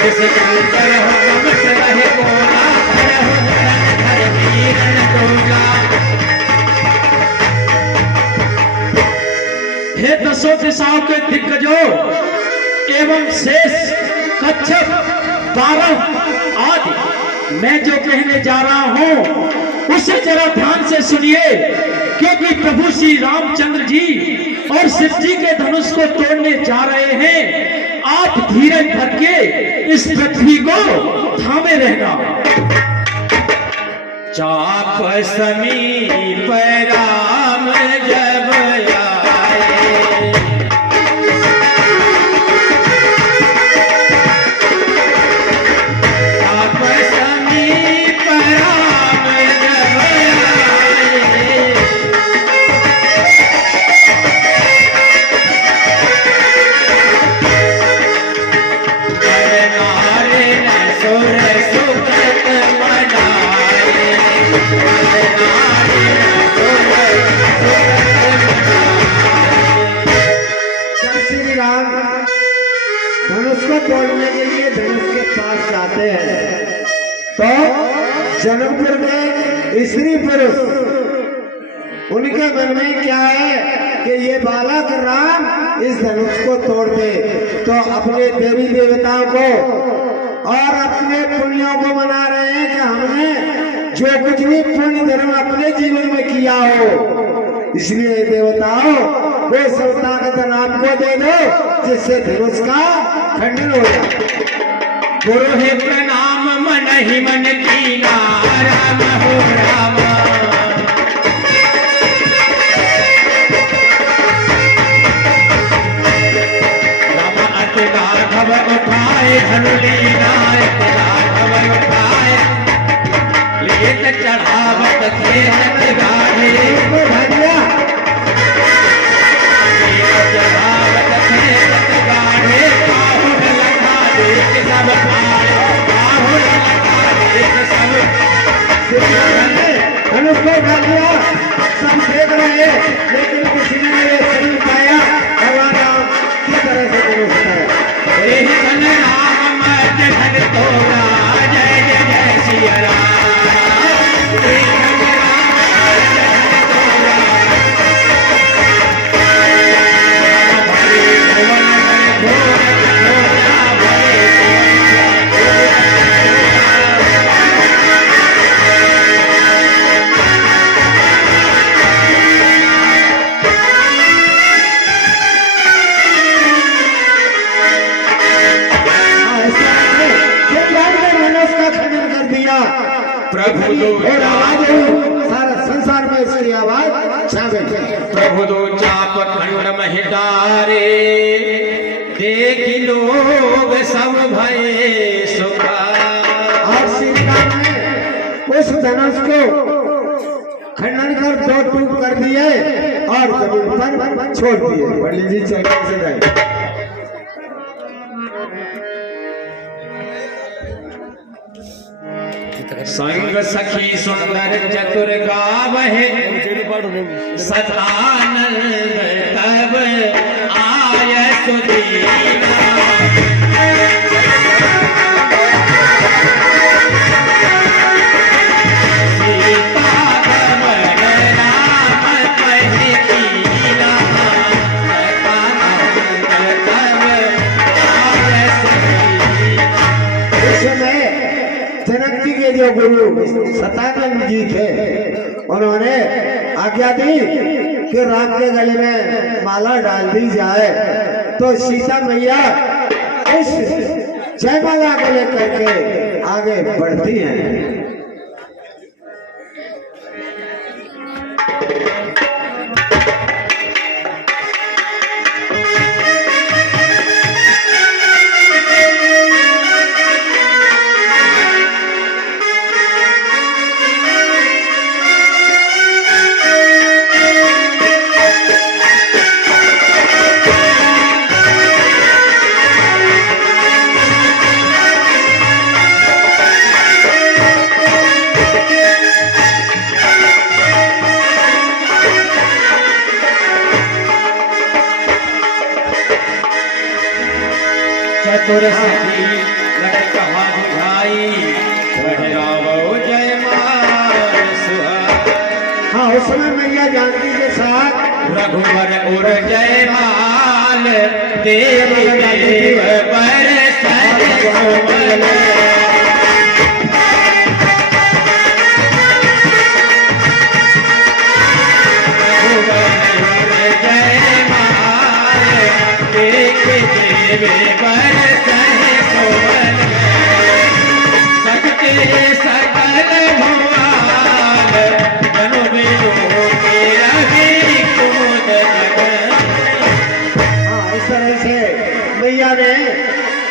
तिस कुंजर हो कमट रही गोला, हे दसों दिशाओं के दिग्गजों एवं शेष कच्छप 12 आदि, मैं जो कहने जा रहा हूं उसे जरा ध्यान से सुनिए, क्योंकि प्रभु श्री रामचंद्र जी और शिव जी के धनुष को तोड़ने जा रहे हैं। आप धीरज धर के इस पृथ्वी को थामे रहना। चाप समीप राम जब आए, चाप समीप राम जब आए, नारे न सुर सुकृत मनाए, जब श्री राम धनुष को तोड़ने के लिए धनुष के पास जाते हैं तो जनकपुर के स्त्री पुरुष उनके मन में क्या है कि ये बालक राम इस धनुष को तोड़ दे, तो अपने देवी देवताओं को और अपने पुण्यों को मना रहे हैं कि हमने जो कुछ भी पुण्य धर्म अपने जीवन में किया हो, इसलिए देवताओं वो सब ताकत राम को दे दो जिससे धनुष का खंडन हो जाए। गुरु है प्रणाम मन ही मन की राम हो राम, राम अति राघव उठाए धनुली नायक, राघव उठाए लेत चढ़ावत थे गाढ़े, चढ़ावत थे गाढ़े, बाहुल लखा देख सब भाई, बाहुल लखा देख सब। धनुष को उठा दिया, सब देख रहे हैं, लेकिन किसी ने ये नहीं पाया भगवान राम की तरह से धनुष उठाया। यही धन राम मत धन तोरा, जय जय जय सिया राम। यही धन राम मत धन तोरा, भरे भुवन भरे घोर घोरा, भरे प्रभु दो सारा संसार में इसकी आवाज छा गई। प्रभु दो चाप खंड महितारे, देख लोग सब भय सुखा। और श्री राम ने उस धनुष को खंडन कर दो टूक कर दिए और जमीन पर छोड़ दिए। पंडित जी चलते से जाए। संग सखी सुंदर चतुर गावहे, सदानंद तब आय सुदीना। सीता गमन राम जो गुरु सतानंद जी थे उन्होंने आज्ञा दी कि राम के गले में माला डाल दी जाए, तो सीता मैया उस जयमाला को लेकर के आगे बढ़ती हैं। चतुर सखी लड़ कहा बुझाई ठहरावो जय मार सुहाग। हाँ, उस समय मैया जानकी के साथ रघुवर उर जय माल देव देव पर सर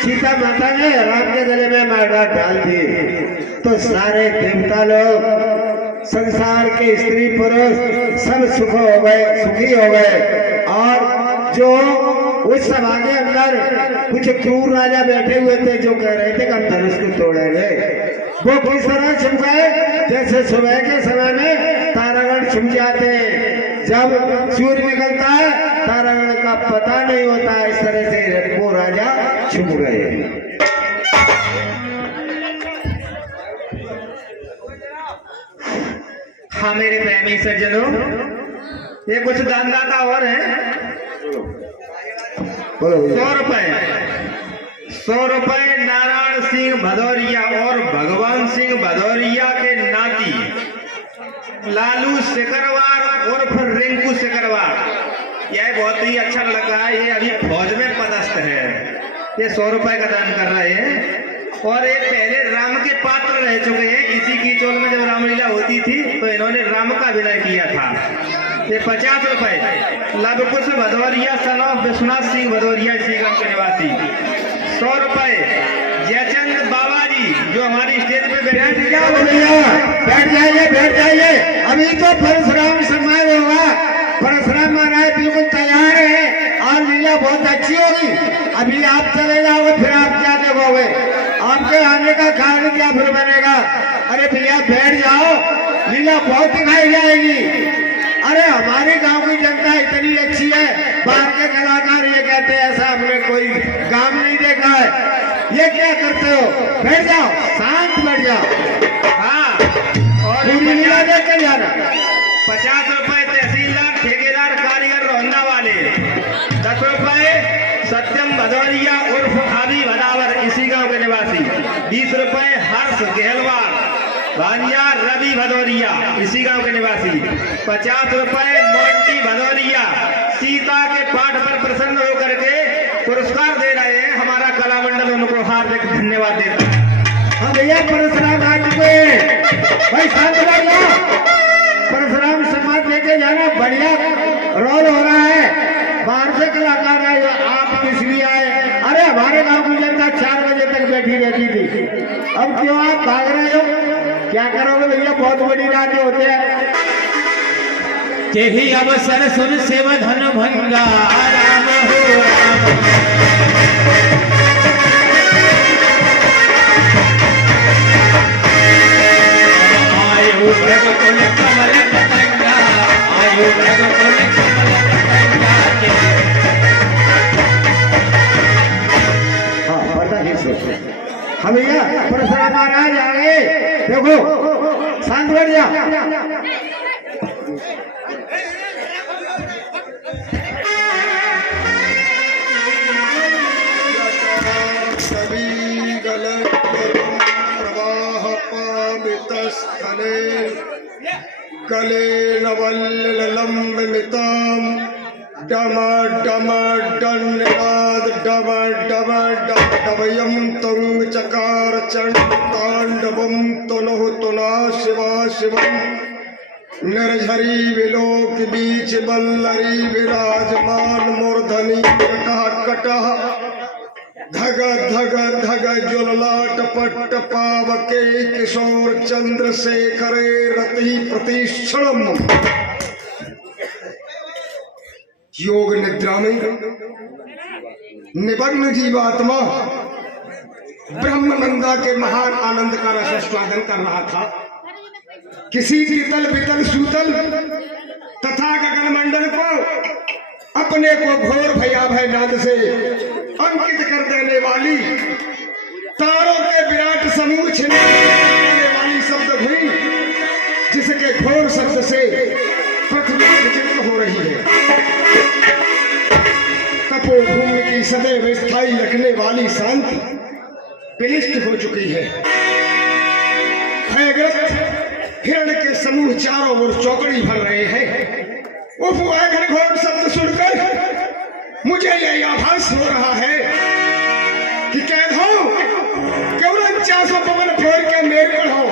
सीता माता ने राम के गले में माला डाल दी तो सारे देवता लोग, संसार के स्त्री पुरुष सब सुखी हो गए। और जो उस सभा के अंदर कुछ क्रूर राजा बैठे हुए थे जो कह रहे थे कि हम धनुष को तोड़ेंगे, वो किस तरह छुप गए जैसे सुबह के समय में तारागण छुप जाते हैं। जब सूर्य निकलता है तारागण का पता नहीं होता, इस तरह से वो राजा छुप गए। हाँ मेरे प्रेमी सज्जनों, ये कुछ दानदाता और हैं। 100 रुपए नारायण सिंह भदौरिया और भगवान सिंह भदौरिया के नाती लालू सिकरवार उर्फ रिंकू सिकरवार। यह बहुत ही अच्छा लगा है, ये अभी फौज में पदस्थ है। ये 100 रुपए का दान कर रहे हैं और ये पहले राम के पात्र रह चुके हैं। इसी की चोल में जब रामलीला होती थी तो इन्होंने राम का अभिनय किया था। ये 50 रुपए लवकुश भदौरिया सन ऑफ विश्वनाथ सिंह भदौरिया, इसी गांव के निवासी। 100 रुपए जयचंद बाबा जी जो हमारी स्टेज पे बैठ जाइए। अभी तो परशुराम समय होगा, परशुराम महाराज बिल्कुल तैयार है और लीला बहुत अच्छी होगी। अभी आप चले जाओगे फिर आप क्या देखोगे, आपके आने का कारण क्या फिर बनेगा। अरे भैया बैठ जाओ, लीला बहुत दिखाई जाएगी। अरे हमारे गांव की जनता इतनी अच्छी है, बाहर के कलाकार ये कहते हैं ऐसा हमने कोई काम नहीं देखा है। ये क्या करते हो, बैठ जाओ, शांत बैठ जाओ। हाँ, और पूरी लीला देख कर जाना। 50 रुपए तहसीलदार ठेकेदार कारीगर रोहंदा वाले। 10 रुपए सत्यम भदौरिया उर्फ आदि भदावर, इसी गांव के निवासी। 20 रुपए हर्ष गहलवार भांजा रवि भदौरिया, इसी गांव के निवासी। 50 रुपए मोंटी भदौरिया सीता के पाठ पर प्रसन्न होकर के पुरस्कार दे रहे हैं। हमारा कलामंडल उनको हार्दिक धन्यवाद देता है। हाँ भैया, परशुराम आ चुके भाई, शांत बैठ जाओ। परशुराम समाज लेके जाना, बढ़िया रोल हो रहा है। बाहर से कलाकार आए, आप किस लिए आए? अरे हमारे गांव की जनता 4 बजे तक बैठी रहती थी, अब क्यों आप भाग रहे हो? क्या करोगे भैया, बहुत बड़ी रात होते हैं। यही अवसर सुन सेव धन भंगा राम हो राम। आयु रघुकुल कमल पतंगा, आयु रघुकुल कमल पतंगा के। हाँ, पता नहीं सोचते। हाँ भैया, परशुराम महाराज आ गए, देखो शांत बैठ जा। गले नवल्लम्ब मिताम डम डम डन्नाद डम डम डमयम तुंग चकार चंड तांडवम तनुः तुना शिवा शिवम निर्झरी विलोक बीच बल्लरी विराजमान मूर्धनि कटह कटह धग धग धग ज्वललाट पट्ट पावके किशोर चंद्रशेखरे रति प्रतिक्षणम। योग निद्रा में निमग्न जीवात्मा ब्रह्मनंदा के महान आनंद का रसास्वादन कर रहा था। किसी तितल बितल सूतल तथा गगनमंडल को अपने को घोर भयाभय नाद से अंकित कर देने वाली तारों के विराट समूह छिने वाली शब्द हुई, जिसके घोर शब्द से पृथ्वी विचलित हो रही है। तपोभूमि की सदैव स्थायी रखने वाली शांति विनिष्ट हो चुकी है। भयग्रस्त हिरण के समूह चारों ओर चौकड़ी भर रहे हैं। उफ घनघोर शब्द सुनकर मुझे यह आभास हो रहा है कि कैद हो क्यों 400 पवन फोड़ के मेरे पर हो,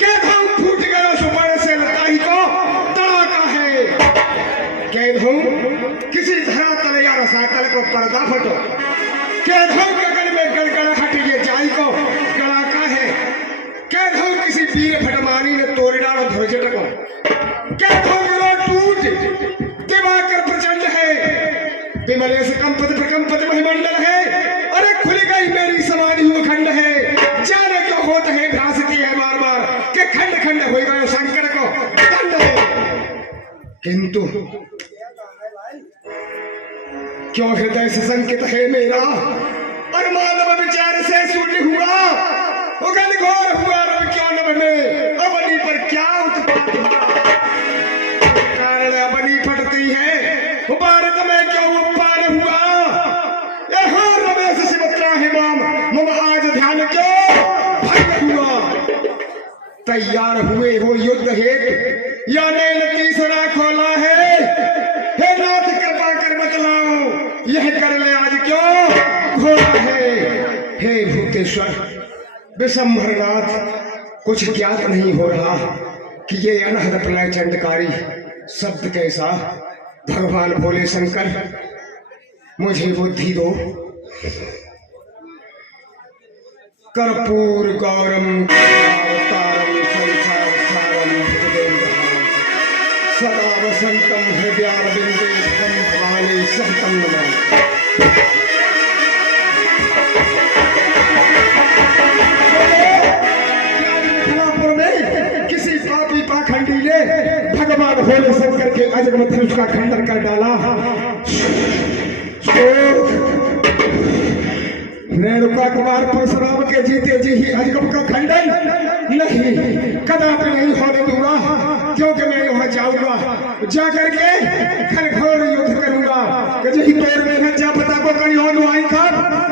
कैद हो फूट गया सुपर्ण से लताही को तड़ाका है। कैद हो किसी धरातल या रसातल को पर्दा फटो, कैद हो गगन में गड़गड़ाहट ये जाई को गड़ाका है। कैद हो किसी वीर फटमानी ने तोड़ डालो ध्वजट को, कैद हो टूट दिवाकर प्रचंड है, विमले से कंपत प्रकंपत महिमंडल है। अरे खुल गई मेरी समाधि खंड है, जाने क्यों होता है भ्रांसती है बार बार के खंड खंड हो गए शंकर को दंड है। किंतु क्यों हृदय से संकित है मेरा, और मानव विचार से शून्य हुआ, उगल घोर हुआ रब क्यों नभ में, अवनी पर क्या उत्पात हुआ। कारण अवनी फटती है, भारत में क्यों उपपान हुआ। रमेश शिवत्रा हिमाम मम आज ध्यान क्यों भंग हुआ। तैयार हुए हो युद्ध हेतु या नैन तीसरा खोला है, हे नाथ कृपा कर बतलाओ यह कर ले आज क्यों घोड़ा है। हे भूतेश्वर विशंभरनाथ, कुछ ज्ञात नहीं हो रहा कि ये अनहद प्रलय चंडकारी शब्द कैसा। भगवान भोले शंकर मुझे बुद्धि दो। कर्पूर गौरम तारम संसार सारम सदा वसंतम हृदयारविंदे भवानी सहतम नमामि। किसी पापी पाखंडी ने भगवान भोले शंकर के अजगम धनुष का खंडन कर डाला। रेणुका कुमार परशुराम के जीते जी ही अजगम का खंडन नहीं, कदापि नहीं होने दूंगा, क्योंकि मैं वहां जाऊंगा, जाकर के घनघोर युद्ध करूंगा। यही तोड़ में है जा पता को कहीं हो नुआई था।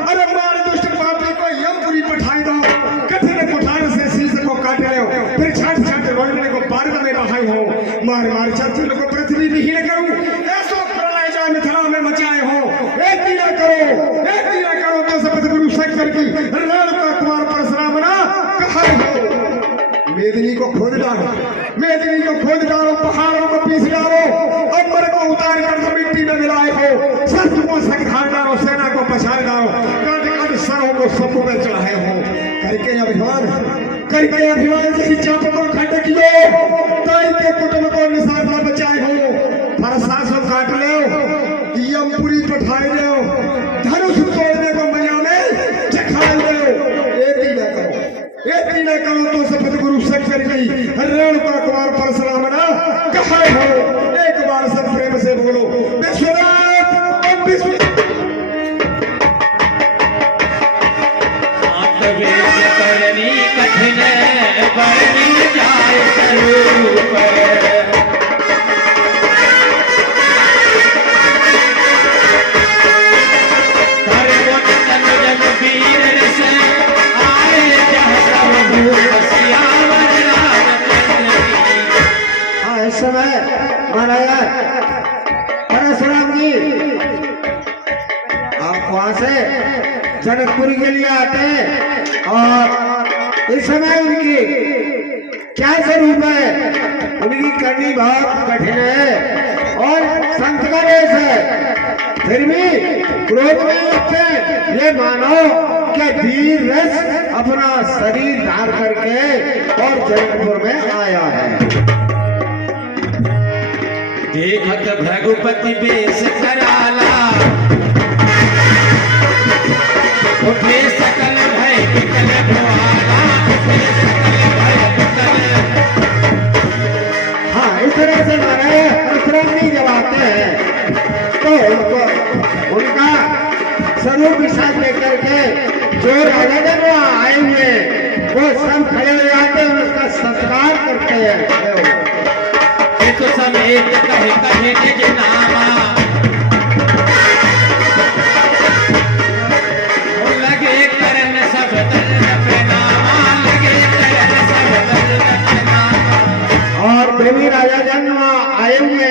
अरे मार दुष्ट पापी को यमपुरी पठाई दो, कठिन कुठार से शीश को काट ले, फिर छाट छाट रोने को पार में बहाई हो, मार मार चतुर को पृथ्वी विहीन करूं। ऐसा प्रलय जा मिथिला में मचाए हो। एक दिया करो तो शपथ गुरु शंकर की रेणुका कुमार परशुराम ना कहा हो। मेदिनी को खोद डालो, मेदिनी को खोद डालो, पहाड़ों को पीस डालो, अंबर को उतार कर मिट्टी में मिलाए हो, शत्रु को संघार डालो, सेना को पछाड़ डालो, काट सरों को सबों में चढ़ाए हो। करके अभिमान यही चाप को खंड कियो, ताई के कुटुंब को निशाना बचाए हो। फरसासों काट लो, यमपुरी पठाए लो, धनुष तोड़ने को मजा में चखा लो। एक ही न करो तो शपथ गुरु शंकर की रेणुका कुमार परशुराम ना कहा हो। एक बार सब प्रेम से बोलो विश्वनाथ विश्व। करनी कठिन बरनी जाए स्वरूप, वीर रस आए जहाँ सब भूप सियावर रामचंद्र की। महाराज परशुराम जी आप वहां से जनकपुरी के लिए आते हैं और इस समय उनकी क्या स्वरूप है, उनकी करनी बहुत कठिन है और संत का वेश है, फिर भी क्रोध में उठते ये मानो कि वीर रस अपना शरीर धार करके और जनकपुर में आया है। देखत भगुपति बेश कराला, उठे सकल भय विकल भवाला, उठे सकल भय विकल। हाँ, इस तरह से मारे परशुराम जी जब आते हैं तो उनका स्वरूप विशाल लेकर के जो राजा जन वहाँ आए हुए वो सब खड़े हो जाते हैं, उसका संस्कार करते हैं। तो समेत कहे कहे निज नामा, लगे करन सब दल प्रणामा, लगे करन सब दल प्रणामा। और देवी राजा जन वहाँ आए हुए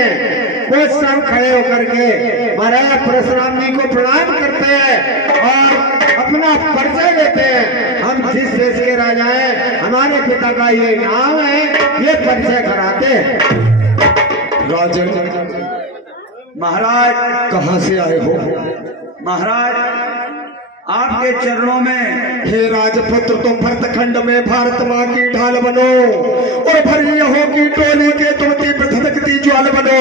वो सब खड़े होकर के महाराज परशुराम जी को प्रणाम करते हैं और अपना परिचय देते हैं। हम जिस देश के राजा हैं, हमारे पिता का ये नाम है, ये परिचय कराते हैं। राजन महाराज कहाँ से आए हो? महाराज आपके चरणों में हे राजपुत्र, तुम भरतखंड में भारत माँ की ढाल बनो और भरी हो की टोली के तुम तीव्र धधकती ज्वाल बनो।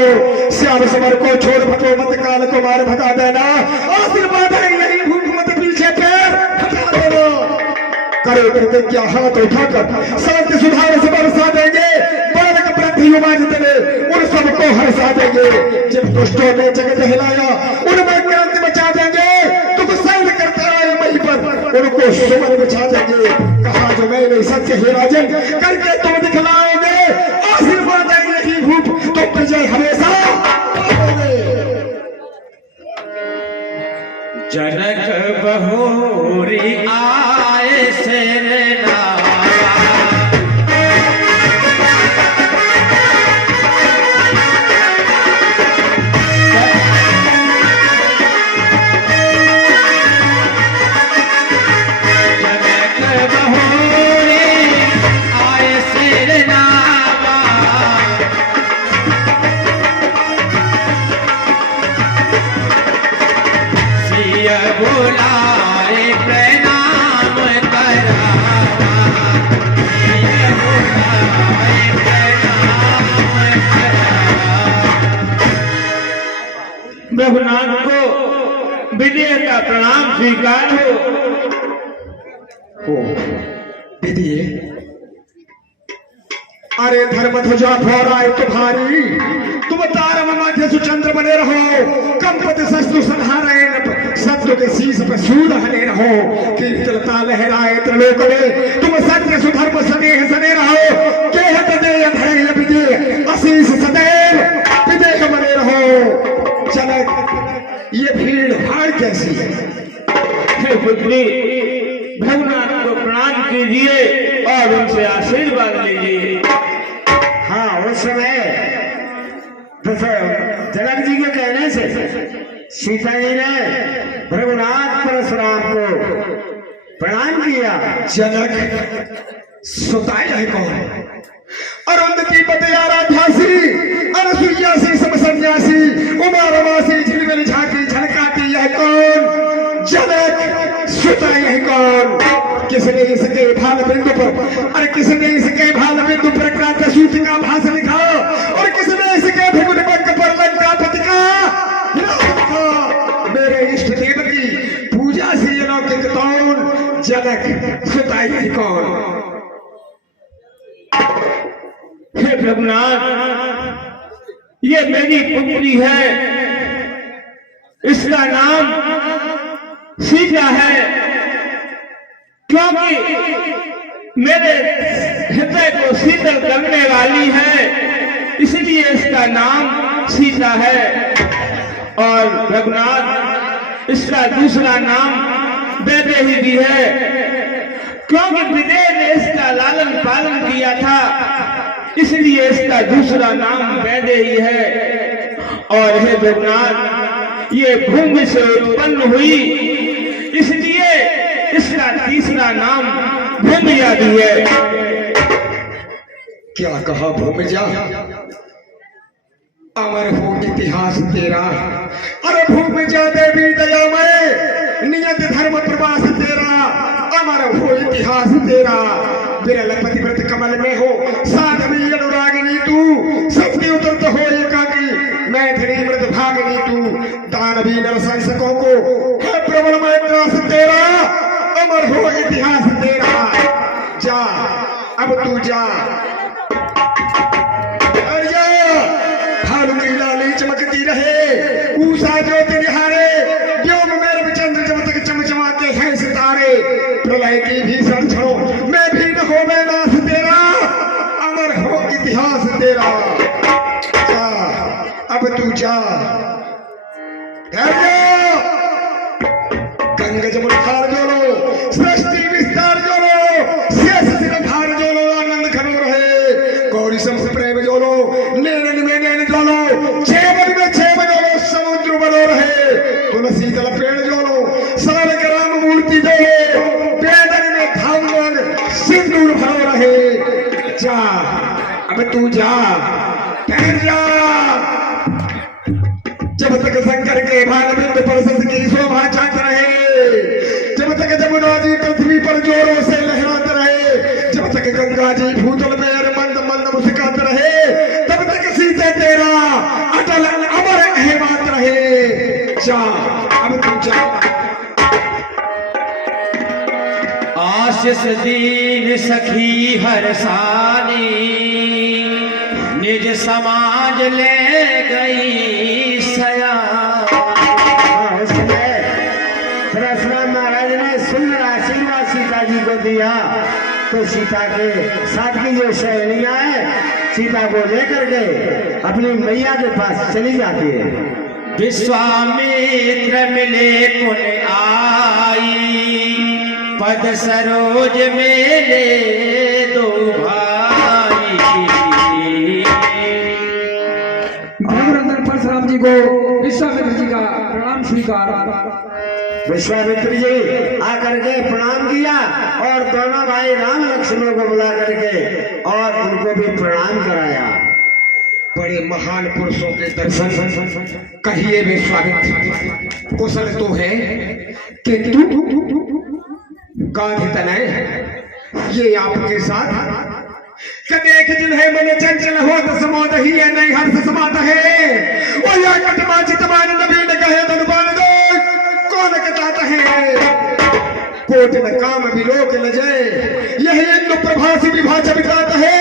श्याम समर को छोड़ भटो मत, काल को मार भगा देना, आशीर्वाद है यही भूख मत, पीछे पैर हटा देना। करो करते क्या हाथ उठाकर शांति सुधार से बरसा देंगे, बालक वृद्धि युवाज देवे उन सबको हंसा देंगे। जिन दुष्टों ने जगत हिलाया उनमें क्रांति मचा देंगे, तुम सैन्य करते आए वहीं पर उनको सुमन बिछा देंगे। कहा जो मैं सत्य है राजन करके तुम दिखलाओगे, आशीर्वाद है यही भूप, तुम विजय हमेशा पाओगे। जनक बहुरी आए सेना, बुलाए प्रणाम करावा, बुलाए प्रणाम करावा। रघुनाथ को विजय का प्रणाम स्वीकार हो। विधिये अरे धर्म ध्वजा फहराए तुम्हारी, तुम तारम मध्य सुचंद्र बने रहो, कंपत शत्रु संहारे, शत्रु के शीश पर सूद हने रहो, कीर्तनता लहराए त्रिलोक में, तुम सत्य सुधर्म स्नेह सने रहो, केहत दे धैर्य विजय आशीष सदैव विजय बने रहो। जनक ये भीड़ भाड़ कैसी है? हे पुत्री, भगवान को प्रणाम कीजिए और उनसे आशीर्वाद लीजिए। हाँ, उस समय जनक जी के कहने से सीता जी ने रघुनाथ परशुराम को प्रणाम किया। जनक सुताई है कौन? अरुंधति पतयाराध्यासी, अनसुईयासी, सब सन्यासी, उमा रमासी, झिलमिल झांकी झलकाती है कौन? जनक सुताई है कौन? किसने इसके भाल बिंदु पर, अरे किसने इसके भाल बिंदु पर क्रांत सूत्र का भाषण लिखा, और किसने इसके भृगुन बंक पर लंकापति का लिखा? मेरे इष्ट देव की पूजा से अलौकिक कौन? जनक सुताई है कौन? हे रघुनाथ, ये मेरी पुत्री है, इसका नाम सीता है, क्योंकि मेरे हृदय को शीतल करने वाली है, इसलिए इसका नाम सीता है। और रघुनाथ, इसका दूसरा नाम वैदेही भी है, क्योंकि विदेह ने इसका लालन पालन किया था। इसलिए इसका दूसरा नाम वैदेही है। और हे देवनाथ, ये भूमि से उत्पन्न हुई, इसलिए इसका तीसरा नाम भूमिया भी है। क्या कहा भूमिजा? अमर हो इतिहास तेरा। अरे भूमिजा देवी दयामय, नियत धर्म प्रवास तेरा। अमर हो इतिहास तेरा। विरल पतिव्रत कमल में हो साधवी अनुरागिनी तू। सत्य उतरत हो एकाकी मैथिली मृत भागिनी तू। दानवी नरसंसकों को है प्रबल में त्रास तेरा। अमर हो इतिहास तेरा। जा अब तू जा, लाली चमकती रहे, ऊषा ज्योति निहारे। व्योम में रविचंद्र जब तक चमचमाते हैं सितारे। प्रलय की भीषण क्षणों में भी न हो नाश तेरा। अमर हो इतिहास तेरा। जा अब तू जा। गंगा जमुना धार जोड़ो, सृष्टि विस्तार जोड़ो, शेष सिर भार जोड़ो, आनंद घनो रहे। गौरी सम प्रेम जोड़ो, नैन में नैन जोड़ो, छेवन में छेवन जोड़ो, समुद्र बनो रहे। तुलसी दल पेड़ जोड़ो, सारक राम मूर्ति जोड़ो, वेदन में धाम सिंदूर भरो रहे। जा अब तू जा, ठहर जा। जब तक शंकर के भानविंद परसत की शोभा चाहते रहे, जब तक जमुना जी पृथ्वी पर जोरों से लहराते रहे, जब तक गंगा जी भूतल में मंद मंद मुस्कुराते रहे, तब तक सीते तेरा अटल अमर अहवात रहे। जा अब तू जा। आशीष दीन सखी हर सानी, निज समाज ले गई सया। परशुराम महाराज ने सुंदर आशीर्वाद सीता जी को दिया, तो सीता के साथ की जो सहेलियां हैं सीता को लेकर के अपनी मैया के पास चली जाती है। विश्वामित्र मिले पुन आई, पद सरोज मेले दो भाई। परशुराम जी को विश्वामित्र जी का प्रणाम स्वीकार। विश्वामित्र जी आकर के प्रणाम किया और दोनों भाई राम लक्ष्मण को बुला करके और उनको भी प्रणाम कराया। बड़े महान पुरुषों के दर्शन कहिए विश्वामित्र। कुशल तो है किंतु गांधी तनय ये आपके साथ देख जिन्हें मन चंचल हो समोद ही है, नहीं हर्ष समात है। वो या कटमा चितमान नवीन कहे धनुबान दो कौन कटाता है। कोट न काम विलोक न जाए, यही इंद्र प्रभासी विभाज बिताता है।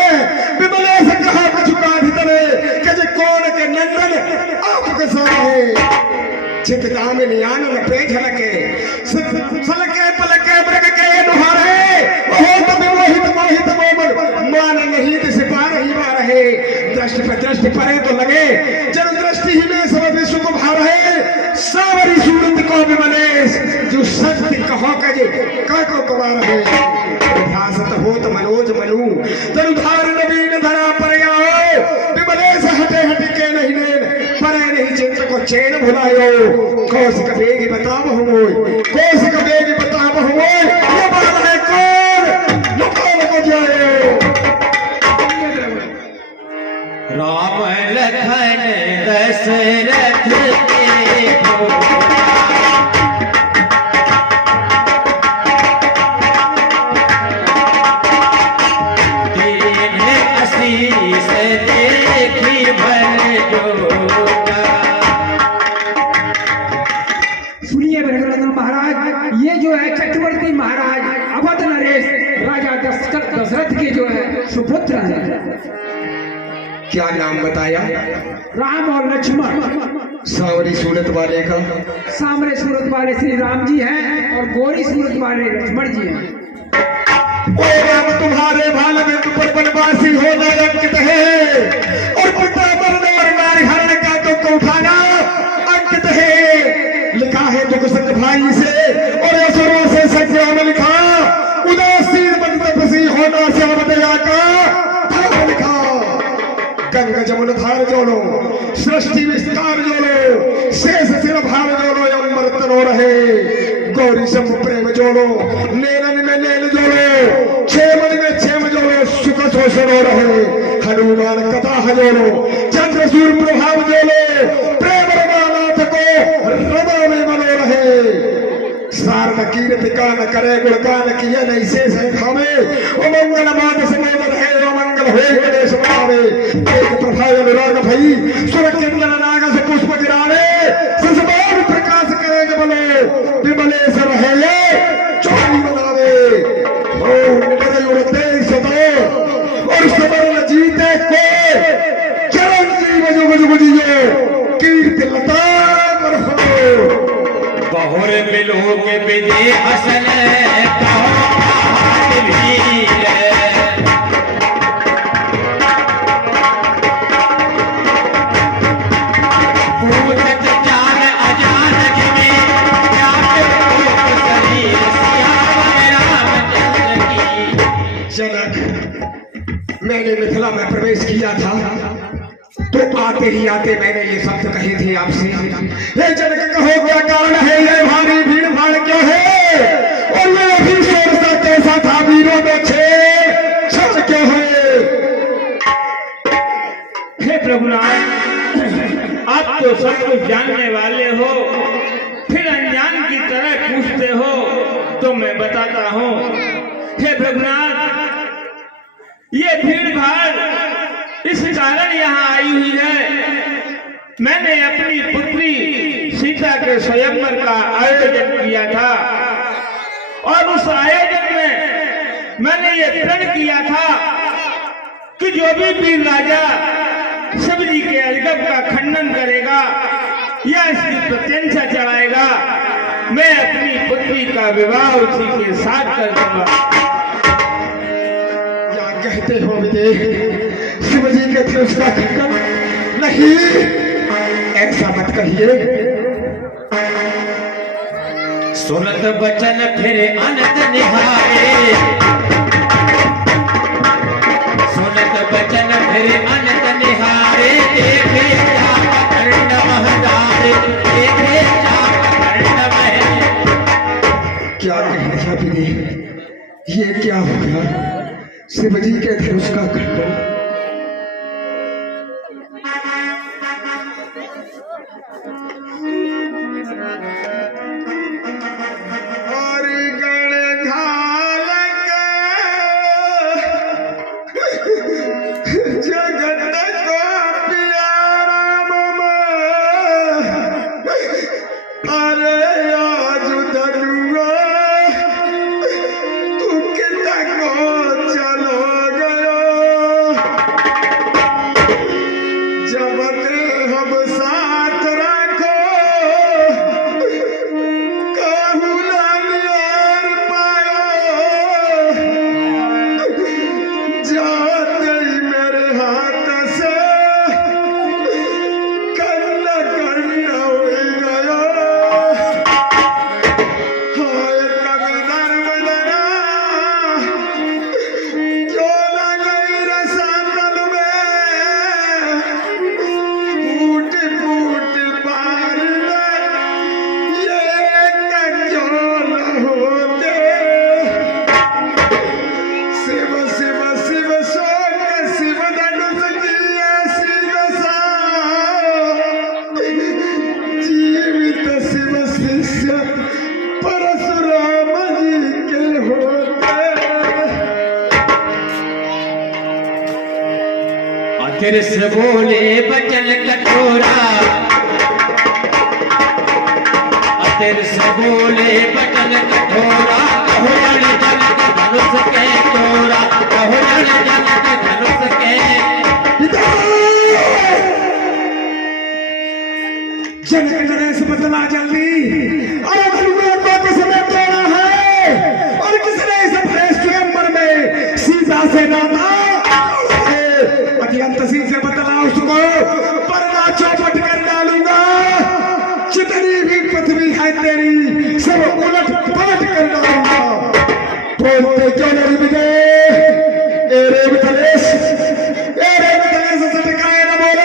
विमले से कहा कुछ गांधी तनय कजे कौन के नंदन आपके साथ है। चित दामिनी आनन पे झलके सलके पलके मृग के नुहारे। बहुत विमोहित मोहित मोमन मान नहीं दिस पा रही बार है। दृष्टि पे दृष्टि परे तो लगे जन दृष्टि ही में सब विश्व को भार है। सावरी सूरत को भी मनेश जो सत्य कहो कजे का को कवार है। ध्यासत होत मनोज मनु तरुधार नवीन धरा पर आओ। विमलेश हटे हटे के नहीं नैन परे नहीं चिंत को चैन भुलायो। कौशिक बेगी बताब हुमोय, कौशिक बेगी बताब हुमोय। ये बात है कौन लुकान को जाए। राम लखन दशरथ के तीन आशीष देखी भर जोगा। सुनिए भरतनंदन महाराज, ये जो है चक्रवर्ती महाराज अवध नरेश राजा दशरथ के जो है सुपुत्र हैं। क्या नाम बताया? राम और लक्ष्मण। सांवरी सूरत वाले का सामने सूरत वाले श्री राम जी हैं और गोरी सूरत वाले लक्ष्मण जी हैं। ओ राम तुम्हारे भाल में तुम पर वनवासी होना अंकित है। और पिता मरने और नारी हरण का तुमको उठाना अंकित है। लिखा है दुख संग भाई से और असुरों से सत्याम लिखा। उदासीन मन तपसी होना श्याम दया का धर्म लिखा। मूलधार जोलो सृष्टि विस्तार जोलो शेष सिर भार जोलो अमर तनो रहे गौरी सम प्रेम जोलो नेलन में नेल जोलो छेमन में छेम जोलो सुख शोषणो रहे हनुमान कथा जोलो चंद्र सूर्य प्रभाव जोलो प्रेम रमानाथ को रमा में मनो रहे सार न कीर्ति का न करे गुणगान किया नहीं शेष है खावे ओ मंगल मान समय रहे ओ मंगल होए गणेश बनावे एक प्रभा अनुराग भई सुर किंदन नाग से पुष्प गिरावे ससबान प्रकाश करेंगे बोलो विमलेश रहे चोरी बनावे ओ निकल उड़ते सदा और सबर न जीते को चरण जीव जुग जुग जियो कीर्ति लता पर हो बहुर मिलो के विधि असल जनक मैंने मिथिला में प्रवेश किया था तो आते ही आते मैंने ये शब्द कहे थे आपसे ये जनक कहो क्या कारण है ये भारी भीड़ भाड़ क्यों है और ये अभिषेक सा कैसा था वीरों में छल क्यों है हे प्रभुनाथ आप तो सब कुछ जानने वाले हो फिर अनजान की तरह पूछते हो तो मैं बताता हूँ हे प्रभुनाथ ये भीड़ भाड़ इस कारण यहाँ आई हुई है मैंने अपनी पुत्री सीता के स्वयंवर का आयोजन किया था और उस आयोजन में मैंने ये प्रण किया था कि जो भी वीर राजा शिव जी के अलगम का खंडन करेगा या इसकी प्रत्यंचा चढ़ाएगा मैं अपनी पुत्री का विवाह उसी के साथ कर दूंगा। कहते हो विदेह शिव जी के थे उसका खंडन नहीं ऐसा मत कहिए सुनत बचन फिर अनंत निहारे सुनत बचन फिर अनंत निहारे देखे खंड महदारे देखे खंड महल क्या कह रहा विदेह ये क्या हो गया शिव जी के धनुष का खंडन और गण घाल जगत को प्यारा ममा अरे आज धनुआ तू कितना को चलो गयो जब हम साथ रखो कहू लालियार पायो जाते ही मेरे हाथ से कन्ना करना हो गया हाय कभी नर्मदा क्यों ना गई रसातल में फूट फूट पार ये क्यों न होते शिव शिव शिव शोक शिव धनुष किया शिव सा जीवित शिव शिष्य परशुराम जी के होते अतिर से बोले बचन कठोरा अतिर से बोले बचन कठोरा कहो जन जनक धनुष के चोरा कहो जन जनक धनुष के जनक नरेश बदला जल्दी अरे धनुआ को किसने तोड़ा है और किसने इस भरे स्वयंवर में सीता से नाता अत्यंत सिंह से बदला उसको परना चौपट कर डालूंगा जितनी भी पृथ्वी है तेरी सब उलट पलट कर डालूंगा बोलते क्यों नहीं विजय एरे वितलेश सटकाए न बोले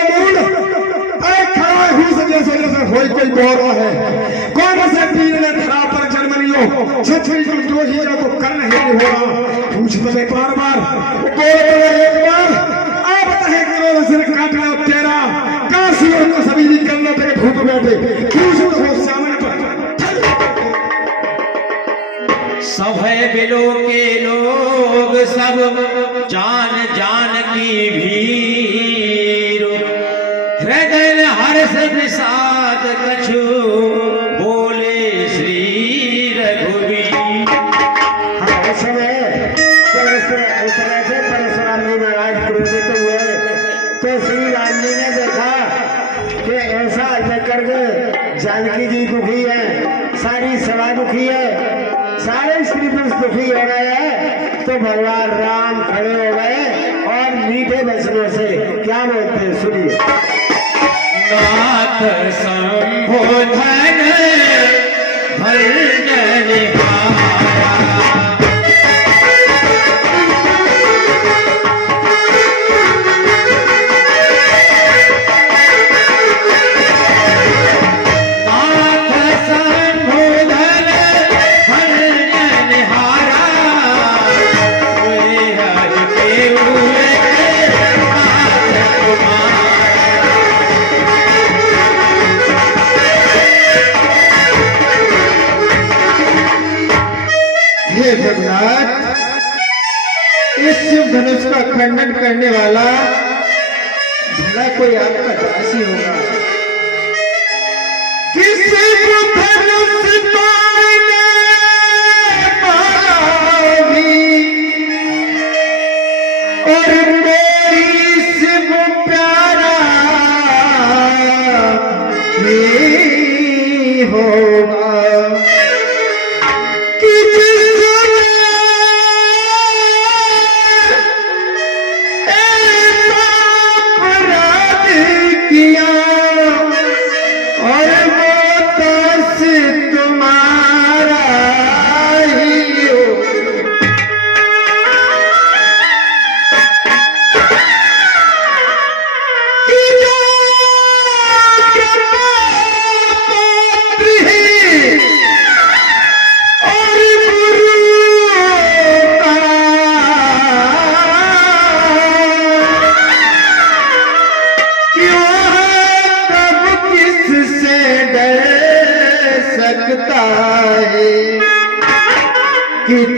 गौरव है। कौन से पीर ने धरा पर जन्म लियो, छछरी तुम जो ही जा तो कर नहीं होगा। पूछ तो बार बार, बोल एक बार, आप बताए करो सिर काटना तेरा, काशी और को सभी निकलना तेरे धूप बैठे, पूछ तो सामने पर। सब है बिलो के लोग सब जान जान की भीर, हृदय हर्ष निषाद कछु बोले श्री रघुवीर। उस समय जब उस तरह से परशुराम जी महाराज क्रोधित हुए तो श्री राम जी ने देखा कि ऐसा करके जानकी जी दुखी है, सारी सभा दुखी है, सारे स्त्री पुरुष दुखी हो गए हैं, तो भगवान राम खड़े हो गए और मीठे वचनों से क्या बोलते हैं सुनिए। नाथ संबोधन भजन हारा, हे भगवान, इस शिव धनुष का खंडन करने वाला भला कोई आपका दासी होगा। किसी को धनुष तोड़ने वाला भी और कोई शिव प्यारा ही होगा।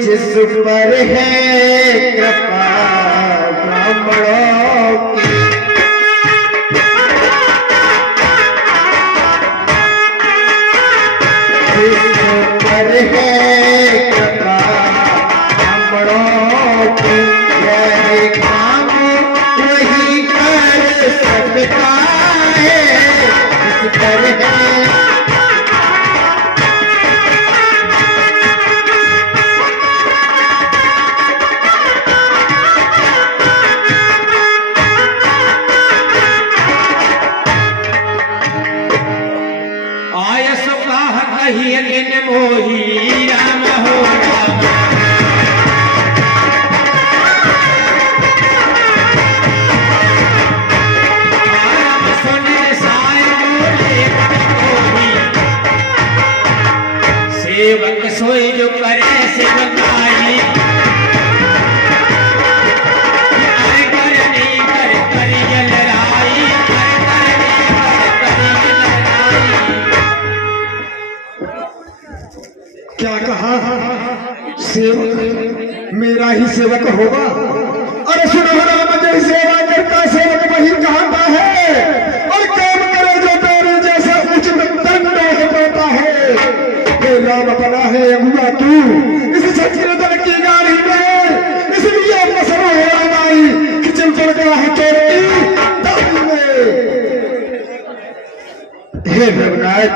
जिस पर है कृपा ब्राह्मणों की, जिस पर है कृपा ब्राह्मणों की, यही काम वही कर सकता है। जिस पर है मोही राम हो राम, सुन साय बोले सेवक सोई जो करे सेवकाई, अरे कर नहीं कर करियल राई, अरे कर नहीं कर करियल राई। क्या कहा? सेवक मेरा ही सेवक होगा। अरे सुनो राम, जय सेवा करता सेवक वही कहता है, और काम करे जो तेरे जैसा उचित दंड नहीं पाता है। हे राम अपना है अगुआ तू इस छत्र दल की गाड़ी में, इसलिए मसरा हो आई कि चल पड़ गया है चोरी दाढ़ी में। हे भगवान,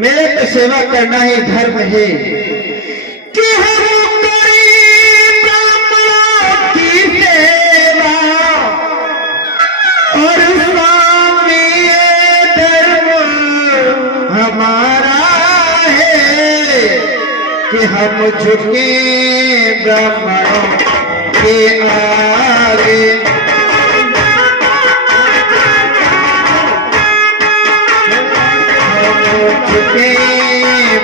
मेरे तो सेवा करना ही धर्म है कि हम करें ब्राह्मणों की सेवा, और स्वामी ये धर्म हमारा है कि हम झुके ब्राह्मणों के आगे। हम झुके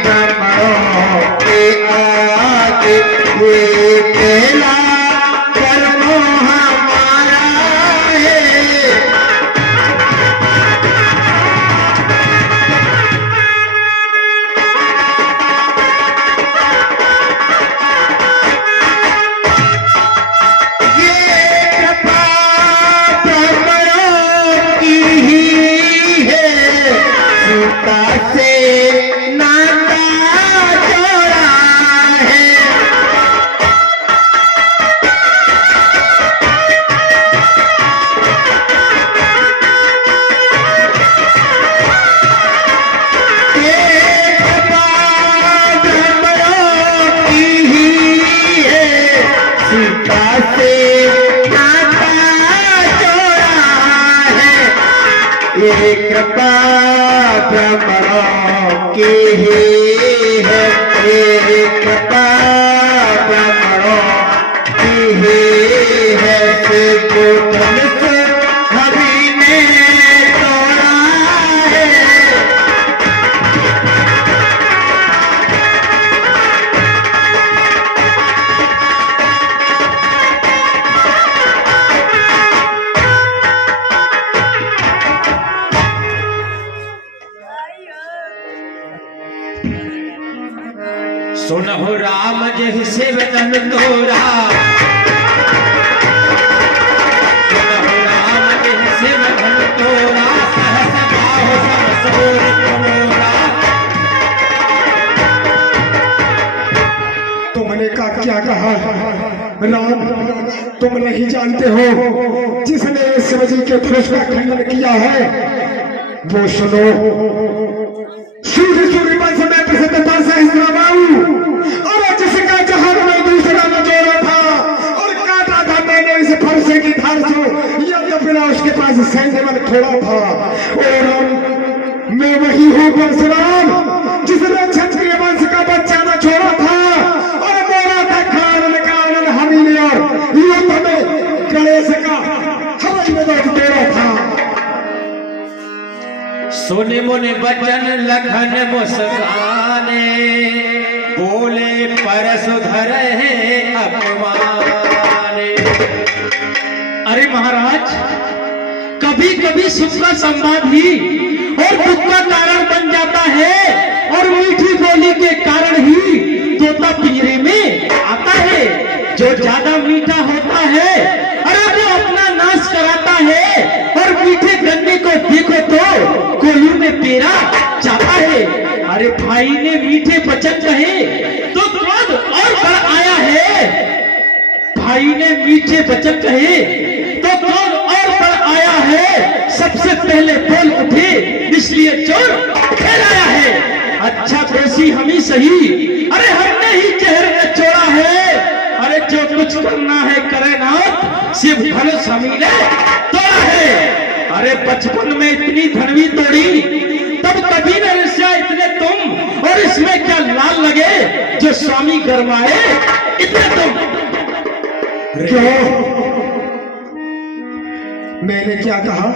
ब्राह्मणों के आगे, ये पहला कर्म हमारा है। से नाता जोड़ा है। एक बात ब्राह्मणों की ही है, सीता से नाता जोड़ा है। ये कृपा ब्राह्मणों की ही है, ये कृपा ब्राह्मणों की ही है। सिर्फ धनुष हरि ने तोड़ा है। सुनहु राम जैसे वदन तोरा, सुनहु राम जैसे वदन तोरा, सहस बाहु सब सोर तोरा। तुमने का क्या कहा राम? तुम नहीं जानते हो जिसने शिव जी के धनुष का खंडन किया है वो सुनो। सूर्य वंश में प्रसिद्धता सहस्त्रबाहु, और जिसका जहां में दूसरा न जोड़ा था और काटा था मैंने इस फरसे की धार से, यह तो बिना उसके पास सैन्य बल थोड़ा था। और मैं वही हूँ परशुराम जिसने क्षत्रिय वंश का बच्चा न छोड़ा था और मोरा था खानन कानन हमी ने, और युद्ध में गणेश का हवाई में तोड़ा था। सुनि मुनि बचन लखन मुस्काने, बोले परशुधर है अपमाने। अरे महाराज, कभी कभी सुख का संवाद ही और दुख का कारण बन जाता है, और मीठी बोली के कारण ही तोता पिंजरे में आता है। जो ज्यादा मीठा होता है अरे वो अपना नाश कराता है, और मीठे गन्ने को देखो तो कोल्हू में पेरा जाता है। अरे भाई ने मीठे वचन कहे तो क्रोध और बढ़ आया है, भाई ने मीठे वचन कहे तो क्रोध और बढ़ आया है। सबसे पहले बोल उठे इसलिए चोर फैलाया है। अच्छा दोषी हम ही सही, अरे हमने ही जहर चोरा है। अरे जो कुछ करना है करे नाथ, सिर्फ धनुष हमी ने तोड़ा है। अरे बचपन में इतनी धनवी तोड़ी, तब कभी न ऋषा इतने तुम, और इसमें क्या लाल लगे जो स्वामी गरमाए इतने तुम। क्यों? मैंने क्या कहा?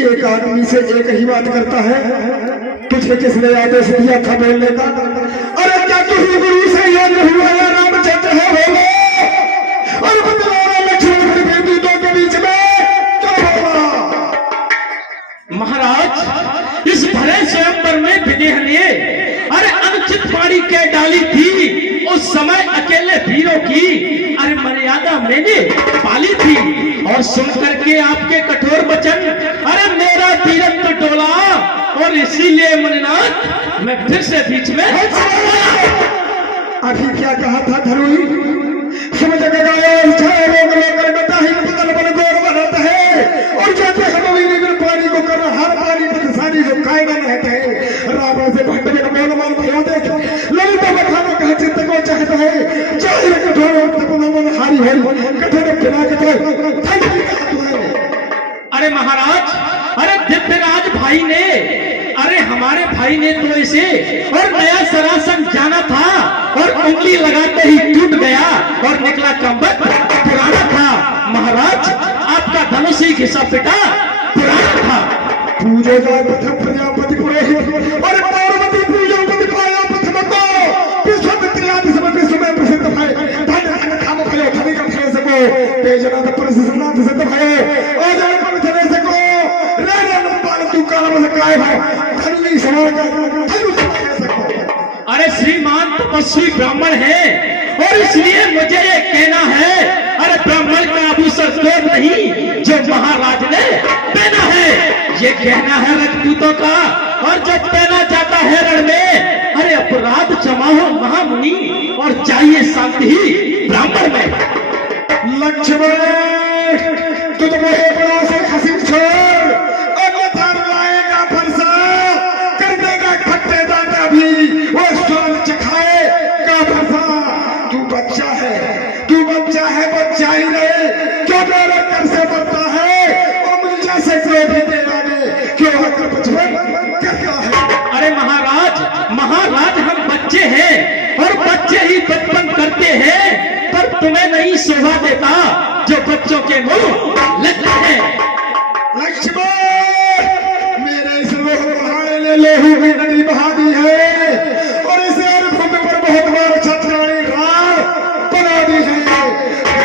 एक आदमी से एक ही बात करता है। तुझे किसने आदेश दिया था बोलने का? अरे क्या किसी गुरु से ये नहीं हुआ या रामचंद्र है बोले? और बदलावा लक्ष्मण बेटी दो के बीच में क्या होगा? महाराज, इस भरे स्वयंवर में विदेह ने अरे अनुचित वाणी कह डाली थी। उस समय अकेले वीरों की अरे मर्यादा मैंने पाली थी, और सुन करके आपके कठोर वचन अरे मेरा वीरत्व डोला, और इसीलिए मुनिनाथ मैं फिर से बीच में। अभी क्या कहा था धरुई? समझ गया रोग लेकर बता ही बदल बल गोर बनाता है, और जाते हम पानी को कर हर पानी पर सारी जो कायदा रहते हैं। रावण से भट्ट में बोल मान भया देख ललिता बखाना कहा चित्त को चाहता है, चाहे कठोर तक मन हारी हो कठोर बिना कठोर। अरे महाराज, अरे दिव्यराज भाई ने अरे हमारे भाई ने तो इसे और नया सरासन जाना था, और उंगली लगाते ही टूट गया और निकला कम्बल पुराना था। महाराज, आपका धनुष ही घिसा पिटा पुराना था। पूजेगा प्रजापति पुरोहित और काय है धनुष सवार का धनुष कह सकते। अरे श्रीमान तपस्वी ब्राह्मण है और इसलिए मुझे ये कहना है, अरे ब्राह्मण का आभूषण तो नहीं जो महाराज ने पहना है, ये कहना है राजपूतों का। और जब पहना जाता है रण में, अरे अपराध क्षमा हो महामुनि और चाहिए शांति ही ब्राह्मण में। लक्ष्मण तू तो मोहे बड़ा से खसीम छोड़, अन्यथा लाएगा फरसा कर देगा खट्टे दांता भी वो स्वाद चखाए का फरसा। तू बच्चा है बच्चा ही नहीं, क्यों मेरे कर से बढ़ता है और मुझे जैसे क्रोध दे लागे क्यों हकर बचपन करता है। अरे महाराज हम बच्चे हैं और बच्चे ही बचपन करते हैं, पर तुम्हें नहीं शोभा देता जो बच्चों के मुंह लगते हैं। लक्ष्मण मेरे इस लोह पहाड़ ने लोहू की नदी बहा दी है और इसे भूमि पर बहुत बार छतरानी रार बना दी है।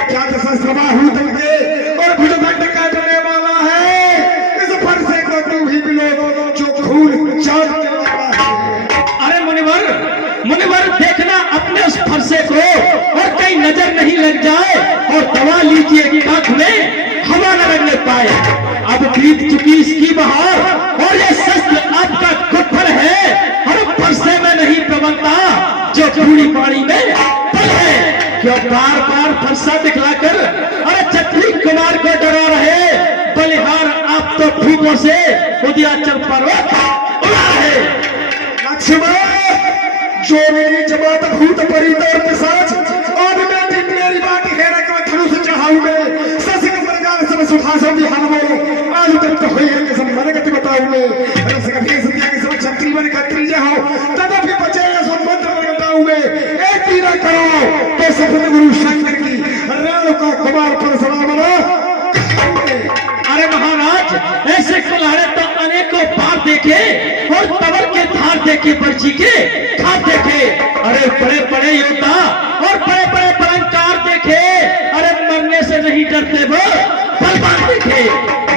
क्या शस्त्र बाहू के और भुजदंड काटने वाला है, इस फरसे को तू ही मिलो जो खून चाटने वाला है। अरे मुनिवर देखना अपने उस फरसे को और कहीं नजर नहीं लग जाए और दवा लीजिए कि आंख में हवा न लगने पाए। अब बीत चुकी इसकी बहार और ये शस्त्र आपका कुफर है और फरसे में नहीं प्रबंधता जो पूरी पानी में पल है। क्यों बार बार फरसा दिखलाकर अरे छत्री कुमार को डरा रहे, बलिहार आप तो फूकों से उदयाचल पर्वत उड़ा है। लक्ष्मण जो मेरी जमात भूत परी और पिशाच और मेरी बात घेरा के धनुष चढ़ाऊंगे ससिक प्रकार सब सुखासों की हनमो आज तक तो हुई है कसम मन गति बताऊंगे रस का भेष दिया कि सब छत्री बन खत्री जे हो तदपि बचे सो मंत्र बताऊंगे। एक तीरा करो तो सफल गुरु शंकर की रेणु का कुमार पर सलाम अरे महाराज ऐसे कुल्हाड़े तो अनेकों बार देखे और तवर के धार देखे पर्ची के खाप देखे। अरे बड़े बड़े योद्धा और बड़े बड़े पलंकार देखे, अरे मरने से नहीं डरते वो बलवान देखे,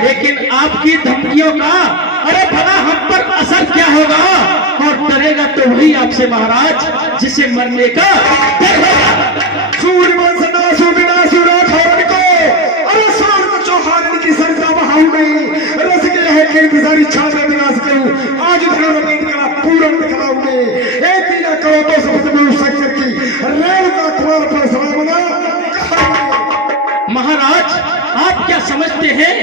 लेकिन आपकी धमकियों का अरे भला हम पर असर क्या होगा। और डरेगा तो वही आपसे महाराज जिसे मरने का डर होगा। सूर्यवंश नासु विनाशु राठौर को अरे सूर को चौहान की सरता बहाऊ नहीं रस के है कीर्ति सारी छात्र विनाश करूं आज धर्म कला पूर्ण दिखलाऊंगे। एक दिन करो तो शपथ गुरु शंकर की रेणु का कुमार पर सलामना। महाराज आप क्या समझते हैं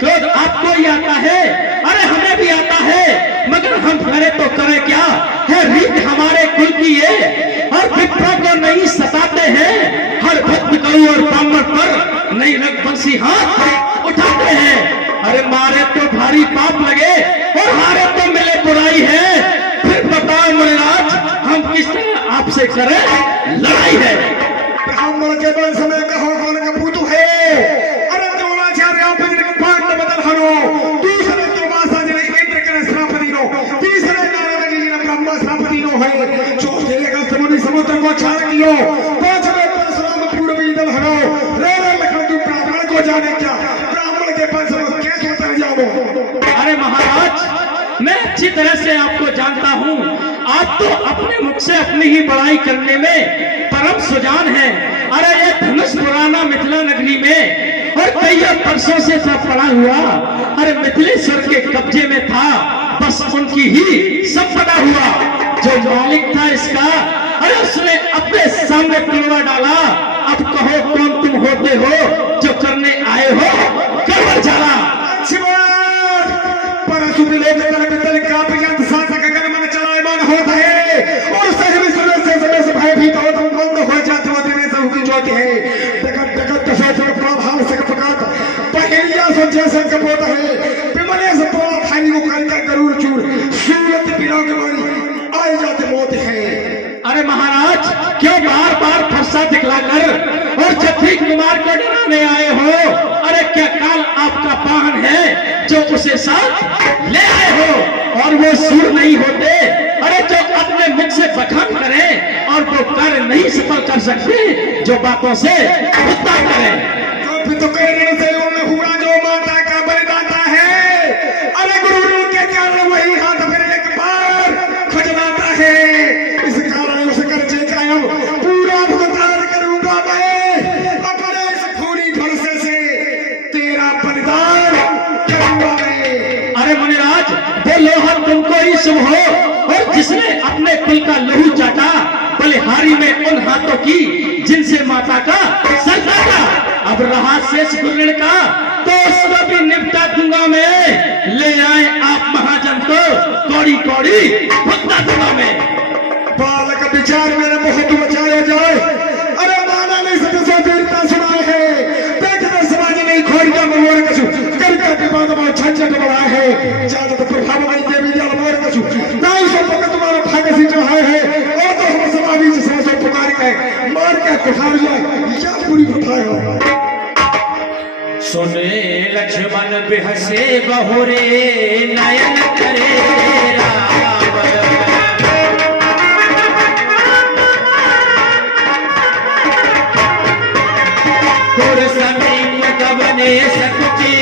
क्रोध आपको ही आता है, अरे हमें भी आता है, मगर हम करें तो करें क्या है रीत हमारे कुल की ये और विप्रों को नहीं सताते हैं। हर भक्त करू और ब्राह्मण पर नहीं रघुवंशी हाथ उठाते हैं। अरे मारे तो भारी पाप लगे और हारे तो मिले बुराई है। फिर बताओ मुनिराज हम किस तरह आपसे करें लड़ाई है। ब्राह्मण के वंश में कहो कौन का पुतु है अरे द्रोणाचार्य आप पांच बदल हरो दूसरे तो मासा जिले इंद्र के श्रापति नो तीसरे नारायण जी ने ब्रह्मा श्रापति नो है चौथे अगस्त्य समुद्र को छाड़ दियो पांचवें परशुराम पूर्वी दल हरो रेरे लखन तू ब्राह्मण को जाने क्या ब्राह्मण के वंश में कैसे उतर जाओ। अरे महाराज मैं अच्छी तरह से आपको जानता हूँ, आप तो अपने मुख से अपनी ही बड़ाई करने में परम सुजान है। अरे ये धनुष पुराना मिथिला नगरी में और कई वर्षों से सब पड़ा हुआ अरे मिथिलेश्वर के कब्जे में था, बस उनकी ही सब पड़ा हुआ। जो मालिक था इसका अरे उसने अपने सामने पिलवा डाला। अब कहो कौन तुम होते हो जो करने आए हो करवल जाला। परशु विलोक पितल का पियंत शासक कर्म चलायमान होता है और सहरी सुरेश से भयभीत हो तुम बंद हो जाते हो तेरे सब की ज्योति है जगत जगत दशों प्रभाव से प्रकाश पहलिया सो जैसे कपोत है विमले से तो थानी को कर गरुड़ चूर सूरत बिलोक वाली आई जाते मौत है। अरे महाराज क्यों बार बार फरसा दिखलाकर और छत्री कुमार को डराने आए हो। अरे क्या काल आपका पाहन है जो उसे साथ ले आए हो और वो सूर नहीं होते अरे जो अपने मुख से बखान करें और वो कार्य नहीं सफल कर सकते जो बातों से उत्तर करें। तो कहने से हुआ जो माता का बलिदाता है अरे गुरु के कारण तुमको ही शुभ हो। और जिसने अपने कुल का लहू चाटा, बलिहारी में उन हाथों की जिनसे माता का सर काटा। अब रहा शेष गुरण का तो उसको भी निपटा दूंगा मैं। ले आए आप महाजन को कौड़ी कौड़ी भुगता दूंगा मैं। बालक विचार मेरे बहुत बचाया जाए। अरे माना नहीं सके सो वीरता सुनाए है, देखते समाज नहीं खोरिया मोर कछु करके विवाद में झंझट बढ़ाए है। ज्यादा तो प्रभाव नहीं के विद्याल मोर कछु नहीं सो पक तुम्हारा भाग से चढ़ाए है। और तो हम समाधि से समझ पुकार के मार के कुठार जाए क्या पूरी उठाए हो। सुने लक्ष्मण बिहसे बहुरे नयन करे राम। गुर समीप गबने सकुची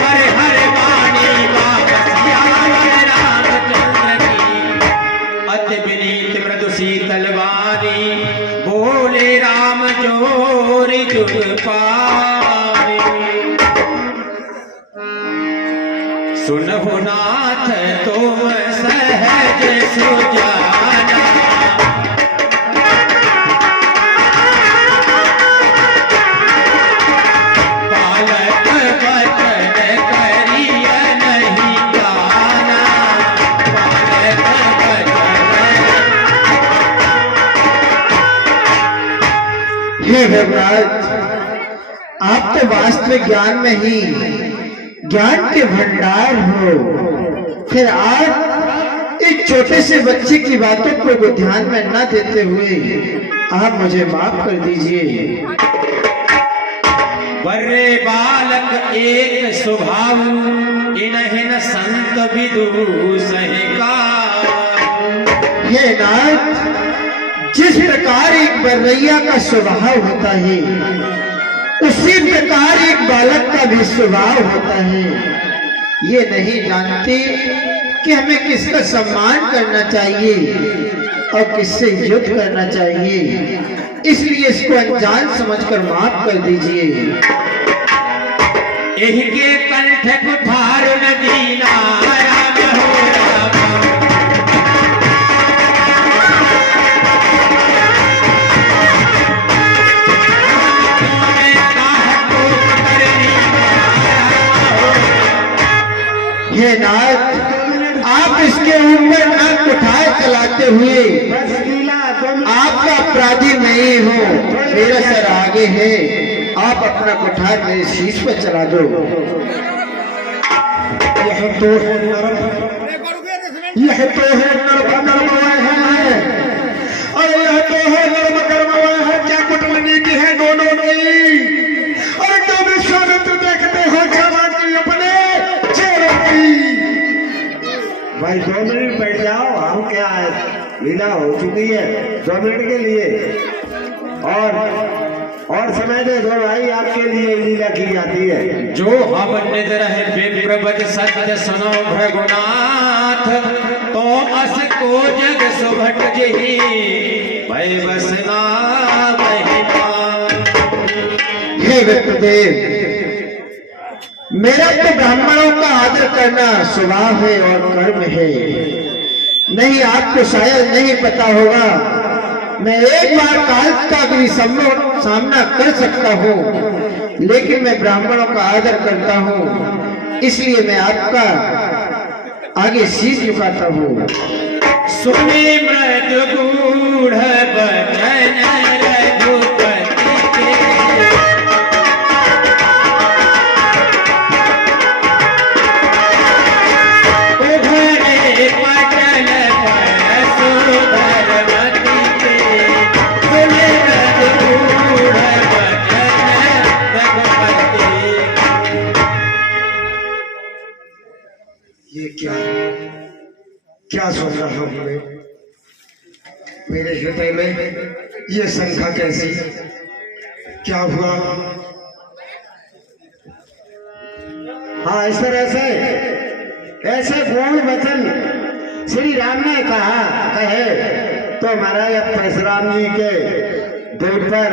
हर हर वाणी वापस आवर रामचंद्र की। अति विनीत मृदु शीतल वाणी बोले राम जोरि जुग पानी। सुनहु नाथ तुम सहज सुजाना, बालक बचन करिय नहीं जाना। बालक बचन हे भगवान, आप तो वास्तविक ज्ञान में ही ज्ञान के भंडार हो। फिर आप एक छोटे से बच्चे की बातों को ध्यान में न देते हुए आप मुझे माफ कर दीजिए। वर्रे बालक एक स्वभाव, इन्हें संत विदु सहका। हे नाथ, जिस प्रकार एक बर्रैया का स्वभाव होता है उसी प्रकार एक बालक का भी स्वभाव होता है। ये नहीं जानते कि हमें kiसका सम्मान करना चाहिए और किससे युद्ध करना चाहिए, इसलिए इसको अनजान समझकर माफ कर दीजिए। इनके कंठ कुठार न दीना राम हो राम। हे नाथ, आप इसके ऊपर नाक उठाए चलाते हुए आपका अपराधी नहीं हो, मेरा सर आगे है। आप अपना कुठार मेरे शीश पर चला दो। यह तो है नरम, यह तो है नरम कर्मवाय है। अरे यह तो है नरम कर्मवाय है, क्या कुटुंब नीति है दोनों की। अरे क्या विश्वामित्र देखते हो जवान की अपने चेहरे की। भाई 2 मिनट बैठ जाओ, हम क्या है लीला हो चुकी है 2 मिनट के लिए। और समय दे दो भाई, आपके लिए लीला की जाती है। जो हम निद्र है विप्रवत सत्य सुनो भृगुनाथ, तो अस को जग सुभट जही भय बसना महिमा। हे विप्रदेव, मेरा तो ब्राह्मणों का आदर करना स्वभाव है और कर्म है। नहीं, आपको शायद नहीं पता होगा, मैं एक बार काल का भी सामना कर सकता हूँ, लेकिन मैं ब्राह्मणों का आदर करता हूँ, इसलिए मैं आपका आगे शीश झुकाता हूँ। सुने मृदु गूढ़ बचन रघुपति के, उभरे पटल पर सुधरमति के। सुने मृदु गूढ़ बचन रघुपति। ये क्या सुन रहा हूं मैं मेरे हृदय में ये शंका कैसी, क्या हुआ। हाँ, इस तरह से ऐसे गूढ़ वचन श्री राम ने कहे तो महाराज अब परशुराम जी के दिल पर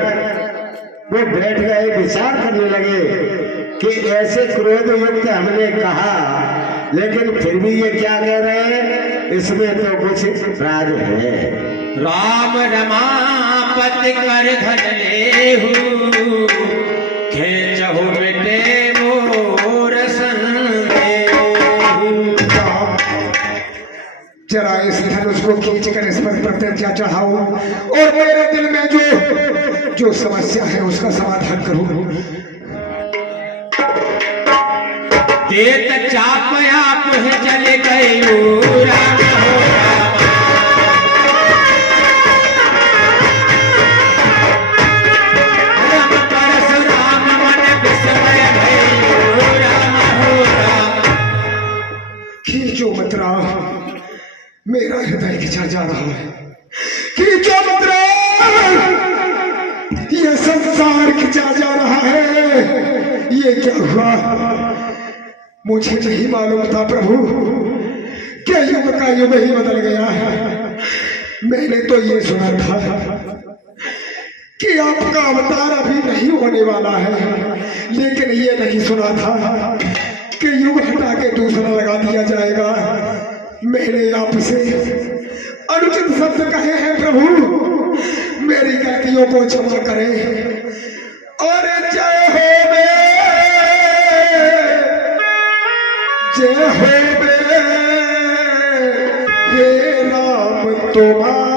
वो बैठ गए, विचार करने लगे कि ऐसे क्रोध युक्त हमने कहा, लेकिन फिर भी ये क्या कह रहे हैं, इसमें तो कुछ राज है। राम रमापति कर धन लेहु, खेचहु मिटे मोर संदेहु। जरा इस धनुष को खींच कर इस पर प्रत्यंचा चढ़ाओ और मेरे दिल में जो समस्या है उसका समाधान करो। देत चाप आप जल गयो राम हो राम। राम परशुराम मन विस्मय भयो राम हो राम। खींचो मत राम, मेरा हृदय खिंचा जा रहा है। खींचो मत राम, ये संसार खिंचा जा रहा है। ये क्या हुआ, मुझे नहीं मालूम था प्रभु, क्या युग का युग ही बदल गया है। मैंने तो ये सुना था कि आपका अवतार अभी नहीं होने वाला है, लेकिन ये नहीं सुना था कि युग हटा के दूसरा लगा दिया जाएगा। मैंने आपसे अनुचित शब्द कहे हैं प्रभु, मेरी गलतियों को क्षमा करें। और जय हो बे हे राम तुम्हारा